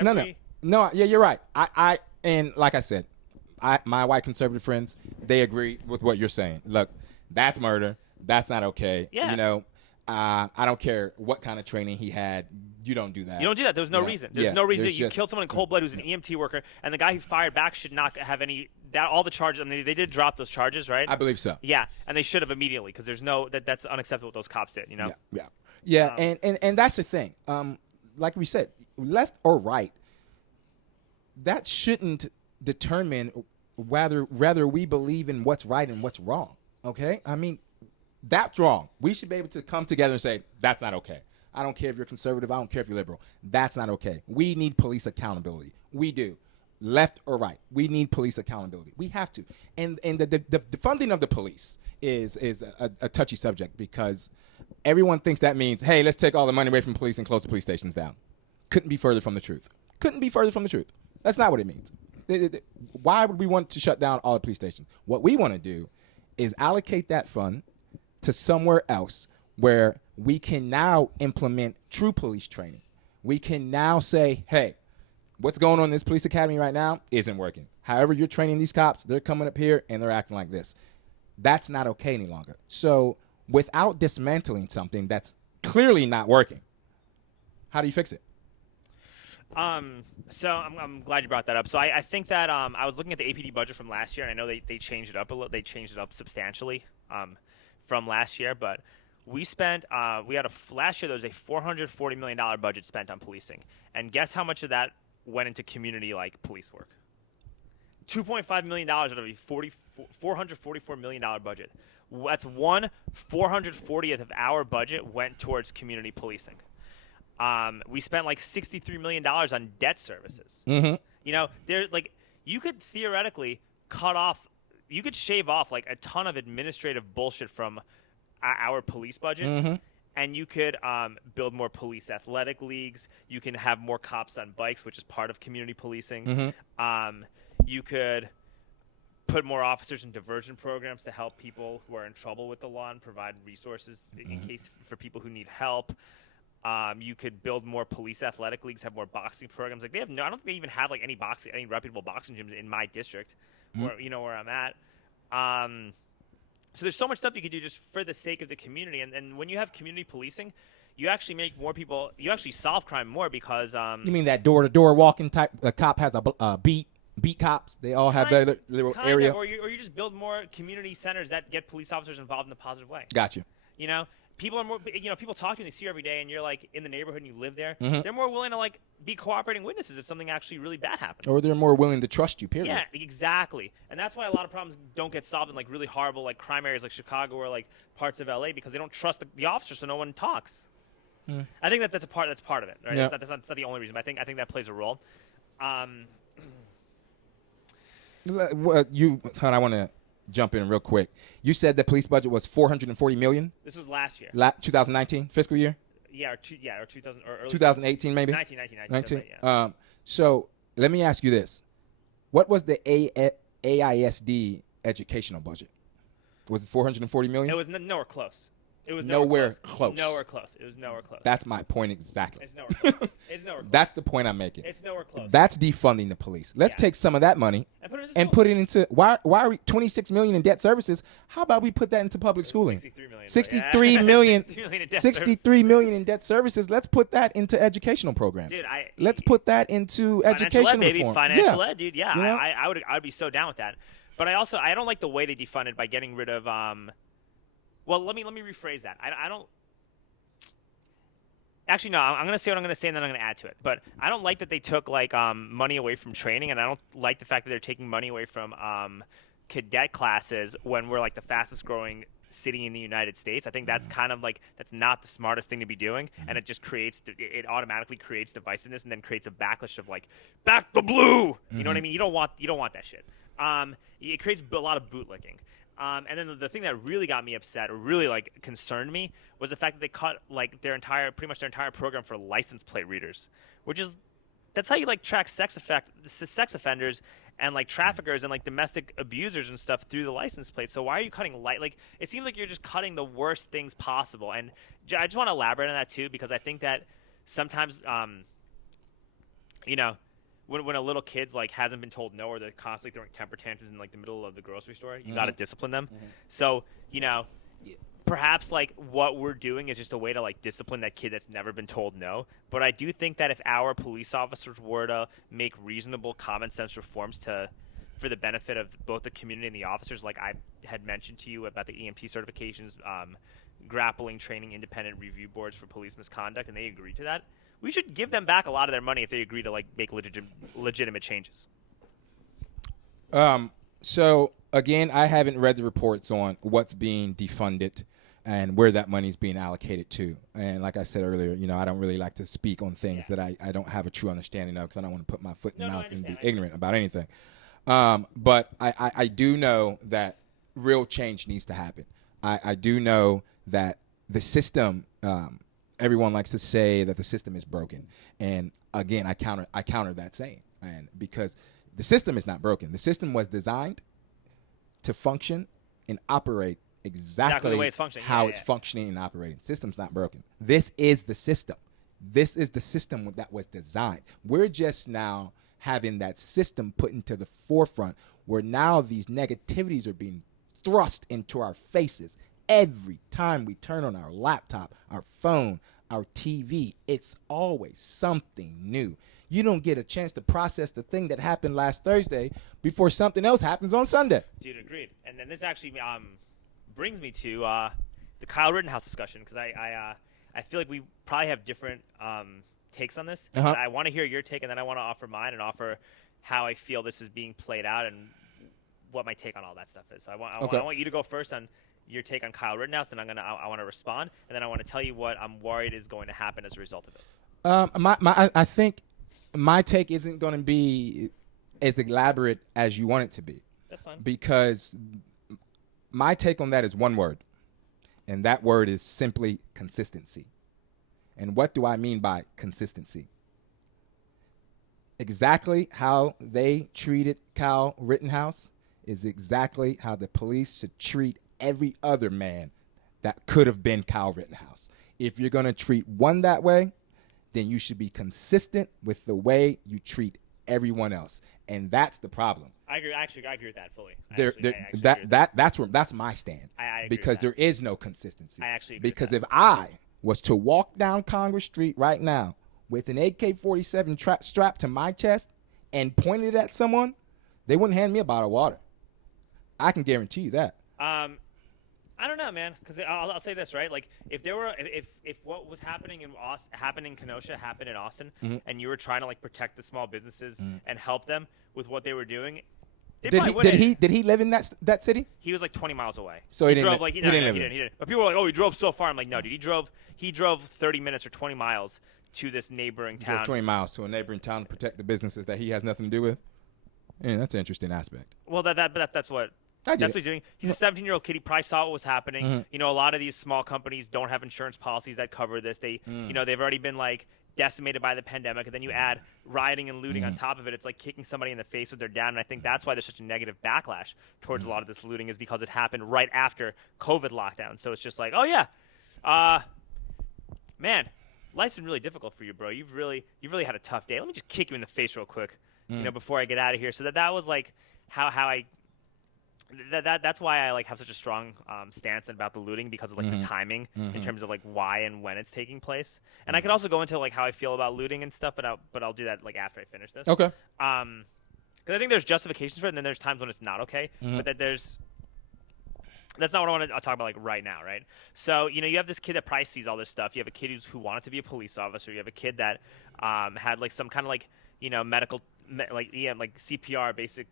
No. Yeah, you're right. And like I said, my white conservative friends, they agree with what you're saying. Look, that's murder. That's not okay. Yeah. I don't care what kind of training he had. You don't do that. You don't do that. There's no reason. There's no reason that you just, killed someone in cold blood who's an EMT worker, and the guy who fired back should not have all the charges. I mean, they did drop those charges, right? I believe so. Yeah, and they should have immediately because that's unacceptable what those cops did. Yeah. And that's the thing. Like we said, left or right, that shouldn't determine whether we believe in what's right and what's wrong. Okay, I mean, that's wrong. We should be able to come together and say that's not okay. I don't care if you're conservative. I don't care if you're liberal. That's not okay. We need police accountability. We do. Left or right, we need police accountability. We have to. And the funding of the police is a touchy subject because everyone thinks that means, hey, let's take all the money away from police and close the police stations down. Couldn't be further from the truth. That's not what it means. Why would we want to shut down all the police stations? What we want to do is allocate that fund to somewhere else where we can now implement true police training. We can now say, hey, what's going on in this police academy right now isn't working. However you're training these cops, they're coming up here and they're acting like this. That's not okay any longer. So without dismantling something that's clearly not working, how do you fix it? So I'm glad you brought that up. So I think that I was looking at the APD budget from last year, and I know they changed it up a little. They changed it up substantially from last year, but we spent last year there was a $440 million budget spent on policing, and guess how much of that went into community like police work? $2.5 million out of a $444 million budget. That's 1/440th of our budget went towards community policing. We spent like $63 million on debt services. Mm-hmm. You could theoretically you could shave off like a ton of administrative bullshit from our police budget, mm-hmm. and you could build more police athletic leagues. You can have more cops on bikes, which is part of community policing. Mm-hmm. You could put more officers in diversion programs to help people who are in trouble with the law and provide resources in case for people who need help. You could build more police athletic leagues, have more boxing programs. Like I don't think they even have like any reputable boxing gyms in my district, where I'm at. So there's so much stuff you could do just for the sake of the community. And when you have community policing, you actually make more people. You actually solve crime more because. You mean that door-to-door walking type? The cop has a beat cops. They all have their little area. Or you just build more community centers that get police officers involved in a positive way. Got you. People are more. People talk to you and they see you every day, and you're like in the neighborhood and you live there. Mm-hmm. They're more willing to like be cooperating witnesses if something actually really bad happens. Or they're more willing to trust you. Period. Yeah, exactly. And that's why a lot of problems don't get solved in like really horrible like crime areas like Chicago or like parts of LA because they don't trust the officers, so no one talks. I think that's part of it. Right? Yeah. That's not the only reason. But I think that plays a role. I want to jump in real quick. You said the police budget was $440 million. This was last year. 2019 fiscal year. Yeah, or 2000 or early 2018 maybe. 19. Yeah. So let me ask you this: what was the AISD educational budget? Was it $440 million? It was nowhere close. It was nowhere close. Nowhere close. It was nowhere close. That's my point exactly. It's nowhere close. It's nowhere close. That's the point I'm making. It's nowhere close. That's defunding the police. Let's take some of that money and put it into why are we $26 million in debt services? How about we put that into public schooling? $63 million. $63 million in debt services. Let's put that into educational programs. Dude, let's put that into education reform. Financial ed, dude. Yeah, I would be so down with that. But I don't like the way they defunded by getting rid of Well, let me rephrase that. I don't. Actually, no. I'm going to say what I'm going to say, and then I'm going to add to it. But I don't like that they took like money away from training, and I don't like the fact that they're taking money away from cadet classes when we're like the fastest growing city in the United States. I think that's kind of like that's not the smartest thing to be doing, and it just it automatically creates divisiveness, and then creates a backlash of like back the blue. You know what I mean? You don't want that shit. It creates a lot of bootlicking. And then the thing that really got me upset, or really like concerned me, was the fact that they cut like pretty much their entire program for license plate readers, that's how you like track sex offenders and like traffickers and like domestic abusers and stuff through the license plate. So why are you cutting like it seems like you're just cutting the worst things possible. And I just want to elaborate on that too, because I think that sometimes when a little kid's like hasn't been told no, or they're constantly throwing temper tantrums in like the middle of the grocery store, you got to discipline them. So perhaps like what we're doing is just a way to like discipline that kid that's never been told no. But I do think that if our police officers were to make reasonable common sense reforms for the benefit of both the community and the officers, like I had mentioned to you about the EMT certifications, grappling training, independent review boards for police misconduct, and they agree to that, we should give them back a lot of their money if they agree to like make legitimate changes. So again, I haven't read the reports on what's being defunded and where that money's being allocated to. And like I said earlier, I don't really like to speak on things that I don't have a true understanding of, because I don't want to put my foot in the mouth and be ignorant about anything. But I do know that real change needs to happen. I do know that the system, everyone likes to say that the system is broken. And again, I counter that saying. And because the system is not broken. The system was designed to function and operate exactly the way it's functioning. How it's functioning and operating. System's not broken. This is the system. This is the system that was designed. We're just now having that system put into the forefront, where now these negativities are being thrust into our faces. Every time we turn on our laptop, our phone, our TV, it's always something new. You don't get a chance to process the thing that happened last Thursday before something else happens on Sunday. Dude, agreed. And then this actually brings me to the Kyle Rittenhouse discussion, because I feel like we probably have different takes on this. Uh-huh. I want to hear your take, and then I want to offer mine and offer how I feel this is being played out and what my take on all that stuff is. So I want you to go first on your take on Kyle Rittenhouse, and I want to respond, and then I want to tell you what I'm worried is going to happen as a result of it. I think my take isn't going to be as elaborate as you want it to be. That's fine. Because my take on that is one word, and that word is simply consistency. And what do I mean by consistency? Exactly how they treated Kyle Rittenhouse is exactly how the police should treat every other man that could have been Kyle Rittenhouse. If you're going to treat one that way, then you should be consistent with the way you treat everyone else. And that's the problem. I agree. Actually, I agree with that fully. That's my stand. I agree because with that. there is no consistency. I actually agree because with if I was to walk down Congress Street right now with an AK-47 strapped to my chest and pointed at someone, they wouldn't hand me a bottle of water. I can guarantee you that. I don't know, man. Because I'll say this, right? Like, if what was happening in Kenosha happened in Austin, Mm-hmm. and you were trying to like protect the small businesses and help them with what they were doing, Did he live in that city? He was like 20 miles away. So he didn't. Drove, like, he didn't live he there. didn't. But people were like, "Oh, he drove so far." I'm like, "No, dude. He drove 30 minutes or 20 miles to this neighboring He town. drove 20 miles to a neighboring town to protect the businesses that he has nothing to do with. Yeah, that's an interesting aspect. Well, that's what. I get That's it. what he's doing. He's a 17-year-old kid. He probably saw what was happening. Mm-hmm. A lot of these small companies don't have insurance policies that cover this. They've already been like decimated by the pandemic, and then you add rioting and looting on top of it. It's like kicking somebody in the face with their down. And I think that's why there's such a negative backlash towards a lot of this looting, is because it happened right after COVID lockdown. So it's just like, oh yeah, man, life's been really difficult for you, bro. You've really had a tough day. Let me just kick you in the face real quick, before I get out of here. So that was like how I. That's why I like have such a strong stance about the looting, because of like the timing in terms of like why and when it's taking place. And I could also go into like how I feel about looting and stuff, but I'll do that like after I finish this. Okay. Because I think there's justifications for it, and then there's times when it's not okay. But that's not what I want to talk about like right now, right? So you have this kid that probably sees all this stuff. You have a kid who wanted to be a police officer. You have a kid that had like some kind of like medical like CPR, basic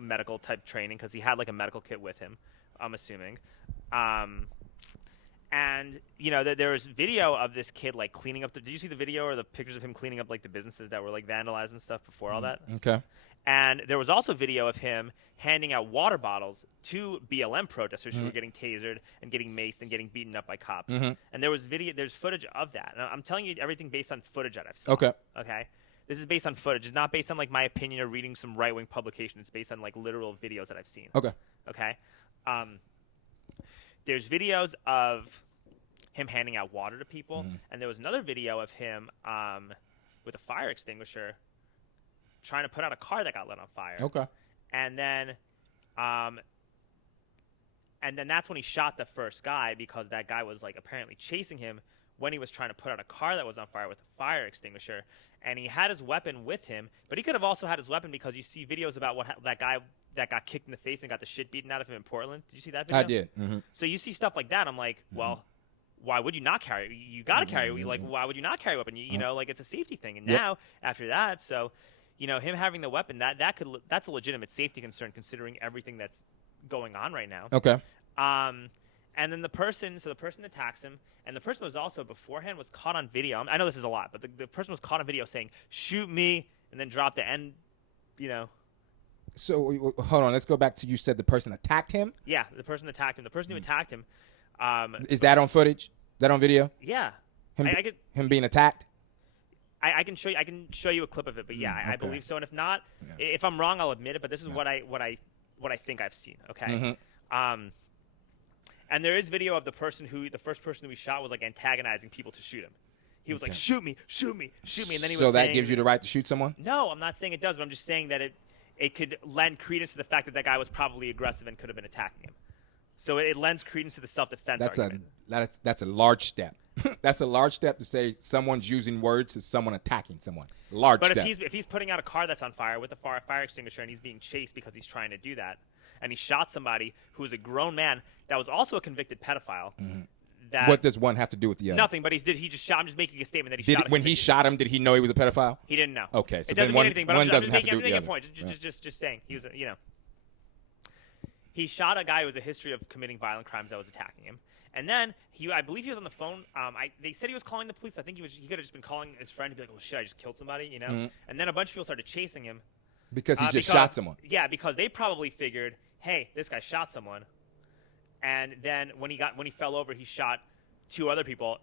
medical type training, because he had like a medical kit with him, I'm assuming. And there was video of this kid like cleaning up did you see the video or the pictures of him cleaning up like the businesses that were like vandalized and stuff before all that? Okay. And there was also video of him handing out water bottles to BLM protesters who were getting tasered and getting maced and getting beaten up by cops. And there's footage of that. And I'm telling you everything based on footage that I've seen. Okay. This is based on footage. It's not based on like my opinion or reading some right-wing publication. It's based on like literal videos that I've seen. Okay. There's videos of him handing out water to people, and there was another video of him with a fire extinguisher trying to put out a car that got lit on fire. Okay. And then And then that's when he shot the first guy because that guy was like apparently chasing him when he was trying to put out a car that was on fire with a fire extinguisher. And he had his weapon with him, but he could have also had his weapon because you see videos about that guy that got kicked in the face and got the shit beaten out of him in Portland. Did you see that video? I did. Mm-hmm. So you see stuff like that. I'm like, well, why would you not carry? You got to carry. Like, why would you not carry a weapon? You know, like it's a safety thing. And now after that, so you know, him having the weapon that's a legitimate safety concern considering everything that's going on right now. Okay. And then the person attacks him, and the person was also beforehand was caught on video. I know this is a lot, but the person was caught on video saying, "Shoot me," and then dropped the end, you know. So hold on, let's go back to you said the person attacked him? Yeah, the person attacked him. The person who attacked him. Is that on footage? Is that on video? Yeah. Him being attacked? I can show you a clip of it, but yeah, okay. I believe so. And if not, if I'm wrong, I'll admit it. But this is what I think I've seen. Okay. Mm-hmm. And there is video of the first person who he shot was like antagonizing people to shoot him. He was like, "Shoot me, shoot me, shoot me," and then he was so that saying, gives you the right to shoot someone? No, I'm not saying it does, but I'm just saying that it could lend credence to the fact that guy was probably aggressive and could have been attacking him. So it lends credence to the self-defense argument. That's a large step. That's a large step to say someone's using words to someone attacking someone. Large step. But if he's putting out a car that's on fire with a fire extinguisher and he's being chased because he's trying to do that, and he shot somebody who was a grown man that was also a convicted pedophile. That what does one have to do with the other? Nothing, but he just shot. I'm just making a statement that he shot. When he shot him, did he know he was a pedophile? He didn't know. Okay, so it doesn't mean anything. But I'm just making a point. Just saying he was, you know, he shot a guy who has a history of committing violent crimes that was attacking him, and then I believe he was on the phone. They said he was calling the police. I think he could have just been calling his friend to be like, "Oh shit, I just killed somebody," you know. Mm-hmm. And then a bunch of people started chasing him because he just shot someone. Yeah, because they probably figured, hey, this guy shot someone. And then when he fell over, he shot 2 other people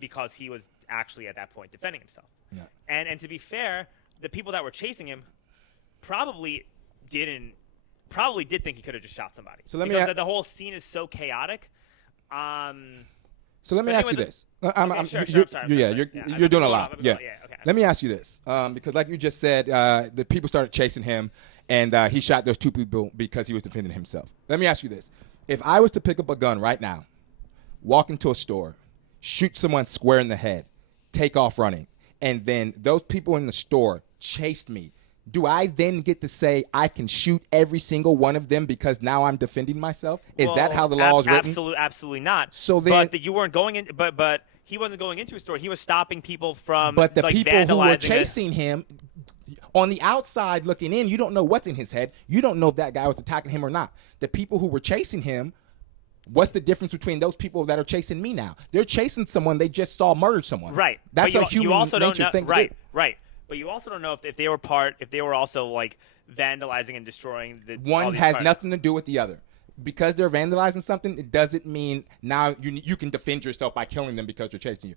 because he was actually at that point defending himself. Yeah. And to be fair, the people that were chasing him probably did think he could have just shot somebody. So the whole scene is so chaotic. So let me ask you this. You're doing a lot. Yeah. Okay. Let me ask you this, because like you just said, the people started chasing him, and he shot those 2 people because he was defending himself. Let me ask you this: if I was to pick up a gun right now, walk into a store, shoot someone square in the head, take off running, and then those people in the store chased me, do I then get to say I can shoot every single one of them because now I'm defending myself? Is that how the law is written? Absolutely not. So then, but you weren't going in. But he wasn't going into a store. He was stopping people from. But the people who were vandalizing chasing him, on the outside looking in, you don't know what's in his head. You don't know if that guy was attacking him or not. The people who were chasing him, what's the difference between those people that are chasing me now? They're chasing someone they just saw murder someone. Right. That's a human nature thing to do. Right. But you also don't know if they were also like vandalizing and destroying the. One has nothing to do with the other. Because they're vandalizing something, it doesn't mean now you can defend yourself by killing them because they're chasing you.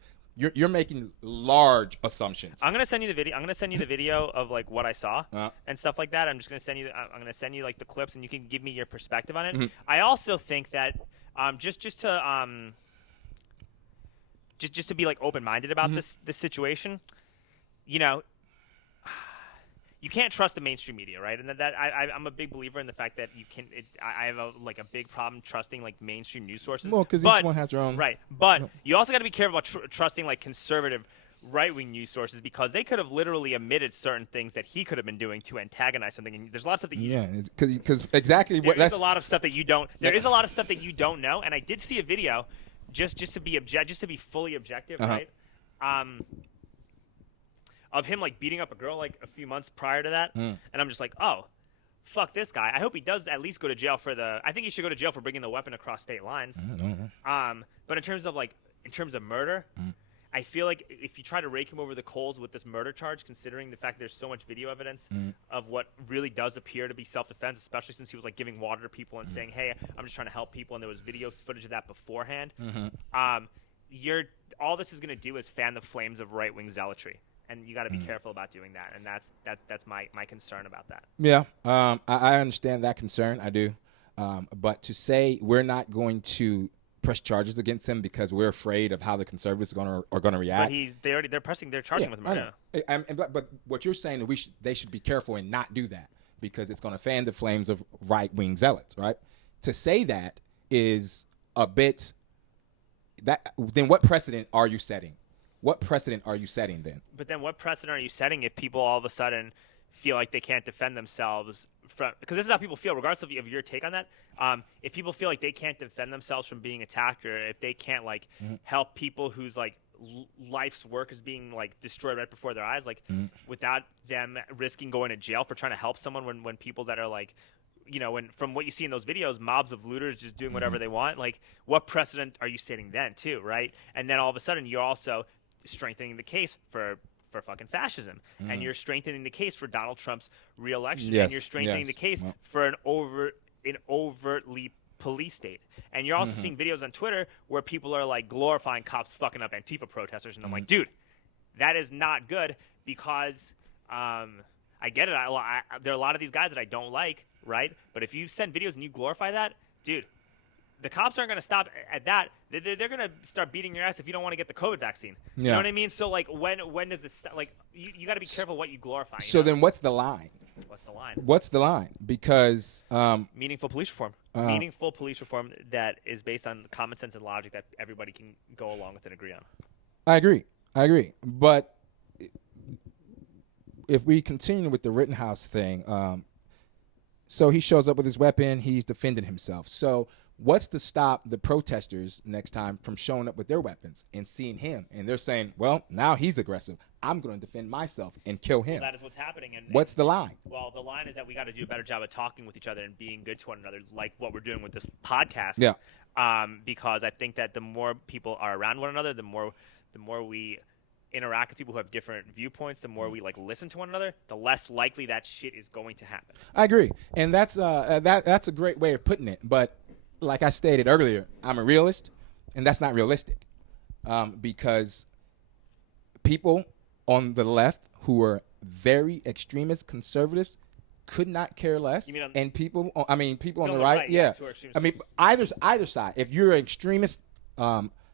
You're making large assumptions. I'm gonna send you the video. I'm gonna send you the video of like what I saw and stuff like that. I'm gonna send you like the clips, and you can give me your perspective on it. Mm-hmm. I also think that just to be like open-minded about this situation, you know, you can't trust the mainstream media, right? And I'm a big believer in the fact that you can. I have a big problem trusting like mainstream news sources. Well, because each one has their own. Right, but you also got to be careful about trusting like conservative, right-wing news sources because they could have literally omitted certain things that he could have been doing to antagonize something. And there's a lot of stuff that you because exactly what there's a lot of stuff that you don't. There is a lot of stuff that you don't know. And I did see a video just to be fully objective, right? Of him like beating up a girl like a few months prior to that, and I'm just like, oh, fuck this guy. I hope he does at least go to jail I think he should go to jail for bringing the weapon across state lines. But in terms of murder, I feel like if you try to rake him over the coals with this murder charge, considering the fact there's so much video evidence of what really does appear to be self-defense, especially since he was like giving water to people and saying, hey, I'm just trying to help people, and there was video footage of that beforehand. All this is going to do is fan the flames of right-wing zealotry. And you got to be careful about doing that, and that's my concern about that. Yeah, I understand that concern. I do, but to say we're not going to press charges against him because we're afraid of how the conservatives are going to react. But they're charging with murder. But what you're saying is they should be careful and not do that because it's going to fan the flames of right wing zealots, right? To say that is a bit that. Then what precedent are you setting? What precedent are you setting then? But then what precedent are you setting if people all of a sudden feel like they can't defend themselves from, because this is how people feel regardless of your take on that. If people feel like they can't defend themselves from being attacked, or if they can't like help people whose like life's work is being like destroyed right before their eyes, like without them risking going to jail for trying to help someone, when people that are like, you know, when from what you see in those videos, mobs of looters just doing whatever they want, like what precedent are you setting then too, right? And then all of a sudden you're also strengthening the case for fucking fascism, and you're strengthening the case for Donald Trump's reelection, and you're strengthening the case for an overtly police state. And you're also seeing videos on Twitter where people are like glorifying cops fucking up Antifa protesters, and I'm like, dude, that is not good, because I get it. There are a lot of these guys that I don't like, right? But if you send videos and you glorify that, dude, the cops aren't going to stop at that. They're going to start beating your ass if you don't want to get the COVID vaccine. You know what I mean? So, like, when does this, like, you got to be careful what you glorify. So then what's the line? What's the line? What's the line? Because meaningful police reform. Meaningful police reform that is based on common sense and logic that everybody can go along with and agree on. I agree. But if we continue with the Rittenhouse thing, so he shows up with his weapon. He's defending himself. So what's to stop the protesters next time from showing up with their weapons and seeing him? And they're saying, well, now he's aggressive. I'm going to defend myself and kill him. Well, that is what's happening. And what's the line? Well, the line is that we got to do a better job of talking with each other and being good to one another, like what we're doing with this podcast. Yeah. Because I think that the more people are around one another, the more we interact with people who have different viewpoints, the more we like listen to one another, the less likely that shit is going to happen. I agree. And that's a great way of putting it. But like I stated earlier, I'm a realist, and that's not realistic, because people on the left who are very extremist conservatives could not care less, and people on the right, yeah. I mean, either side. If you're an extremist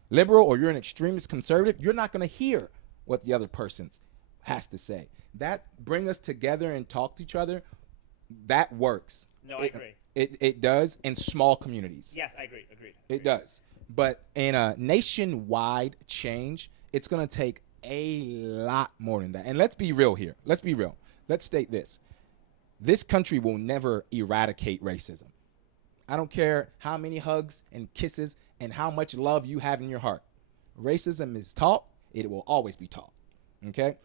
liberal or you're an extremist conservative, you're not going to hear what the other person has to say. That bring us together and talk to each other. That works. No, I agree. It does in small communities. Yes, I agree. Agreed. It does. But in a nationwide change, it's going to take a lot more than that. And let's be real here. Let's be real. Let's state this. This country will never eradicate racism. I don't care how many hugs and kisses and how much love you have in your heart. Racism is taught. It will always be taught. Okay?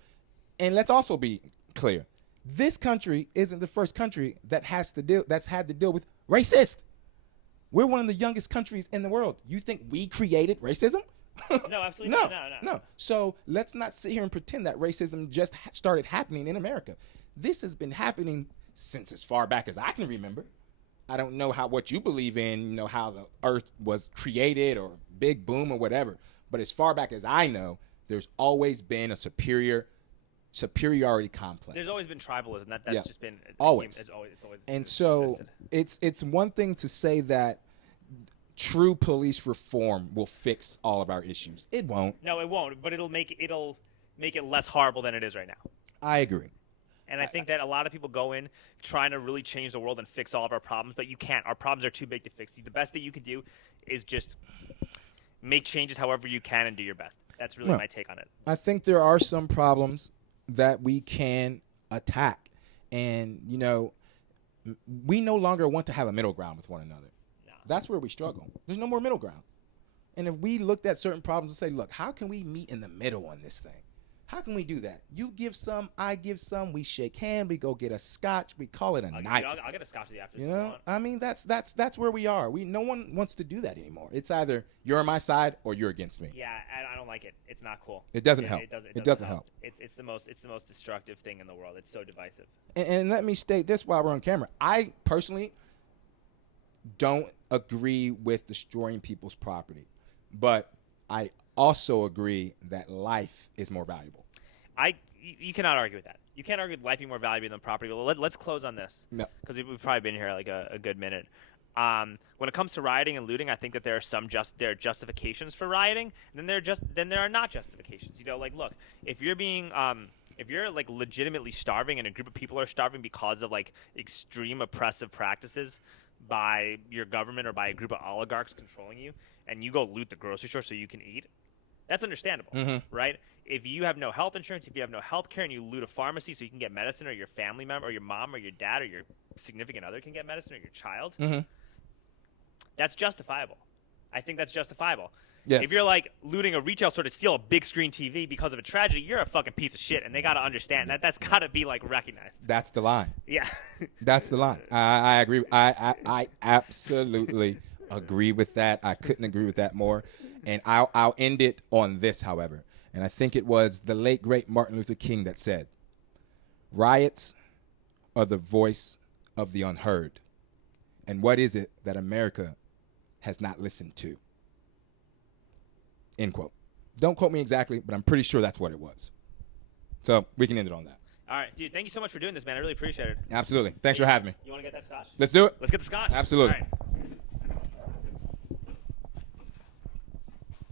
And let's also be clear. This country isn't the first country that's had to deal with racist. We're one of the youngest countries in the world. You think we created racism? No, absolutely not. No. So let's not sit here and pretend that racism just started happening in America. This has been happening since as far back as I can remember. I don't know what you believe in, how the earth was created or big boom or whatever. But as far back as I know, there's always been a superiority complex. There's always been tribalism. That's just been always. It's always and so existed. it's one thing to say that true police reform will fix all of our issues. It won't. No, it won't. But it'll make it less horrible than it is right now. I agree. And I think that a lot of people go in trying to really change the world and fix all of our problems, but you can't. Our problems are too big to fix. The best that you can do is just make changes however you can and do your best. That's really my take on it. I think there are some problems that we can attack. And, we no longer want to have a middle ground with one another. No. That's where we struggle. There's no more middle ground. And if we looked at certain problems and say, look, how can we meet in the middle on this thing? How can we do that? You give some, I give some, we shake hands, we go get a scotch, we call it a night. I'll get a scotch at the after. I mean, that's where we are. No one wants to do that anymore. It's either you're on my side or you're against me. Yeah, I don't like it. It's not cool. It doesn't help. It doesn't help. It's the most destructive thing in the world. It's so divisive. And let me state this while we're on camera. I personally don't agree with destroying people's property, but I also agree that life is more valuable. You cannot argue with that. You can't argue with life being more valuable than property. Well, let's close on this because we've probably been here like a good minute. When it comes to rioting and looting, I think that there are justifications for rioting, and then there are not justifications. Look, if you're like legitimately starving and a group of people are starving because of like extreme oppressive practices, by your government or by a group of oligarchs controlling you, and you go loot the grocery store so you can eat, that's understandable, right? If you have no health insurance, if you have no health care, and you loot a pharmacy so you can get medicine, or your family member, or your mom, or your dad, or your significant other can get medicine, or your child, that's justifiable. I think that's justifiable. Yes. If you're like looting a retail store to steal a big screen TV because of a tragedy, you're a fucking piece of shit, and they got to understand that. That's got to be like recognized. That's the line. Yeah. That's the line. I agree. I absolutely agree with that. I couldn't agree with that more. And I'll end it on this, however. And I think it was the late, great Martin Luther King that said, riots are the voice of the unheard. And what is it that America has not listened to? End quote. Don't quote me exactly, but I'm pretty sure that's what it was. So we can end it on that. All right, dude, thank you so much for doing this, man. I really appreciate it. Absolutely. Thanks for having me. You want to get that scotch? Let's do it. Let's get the scotch. Absolutely. All right.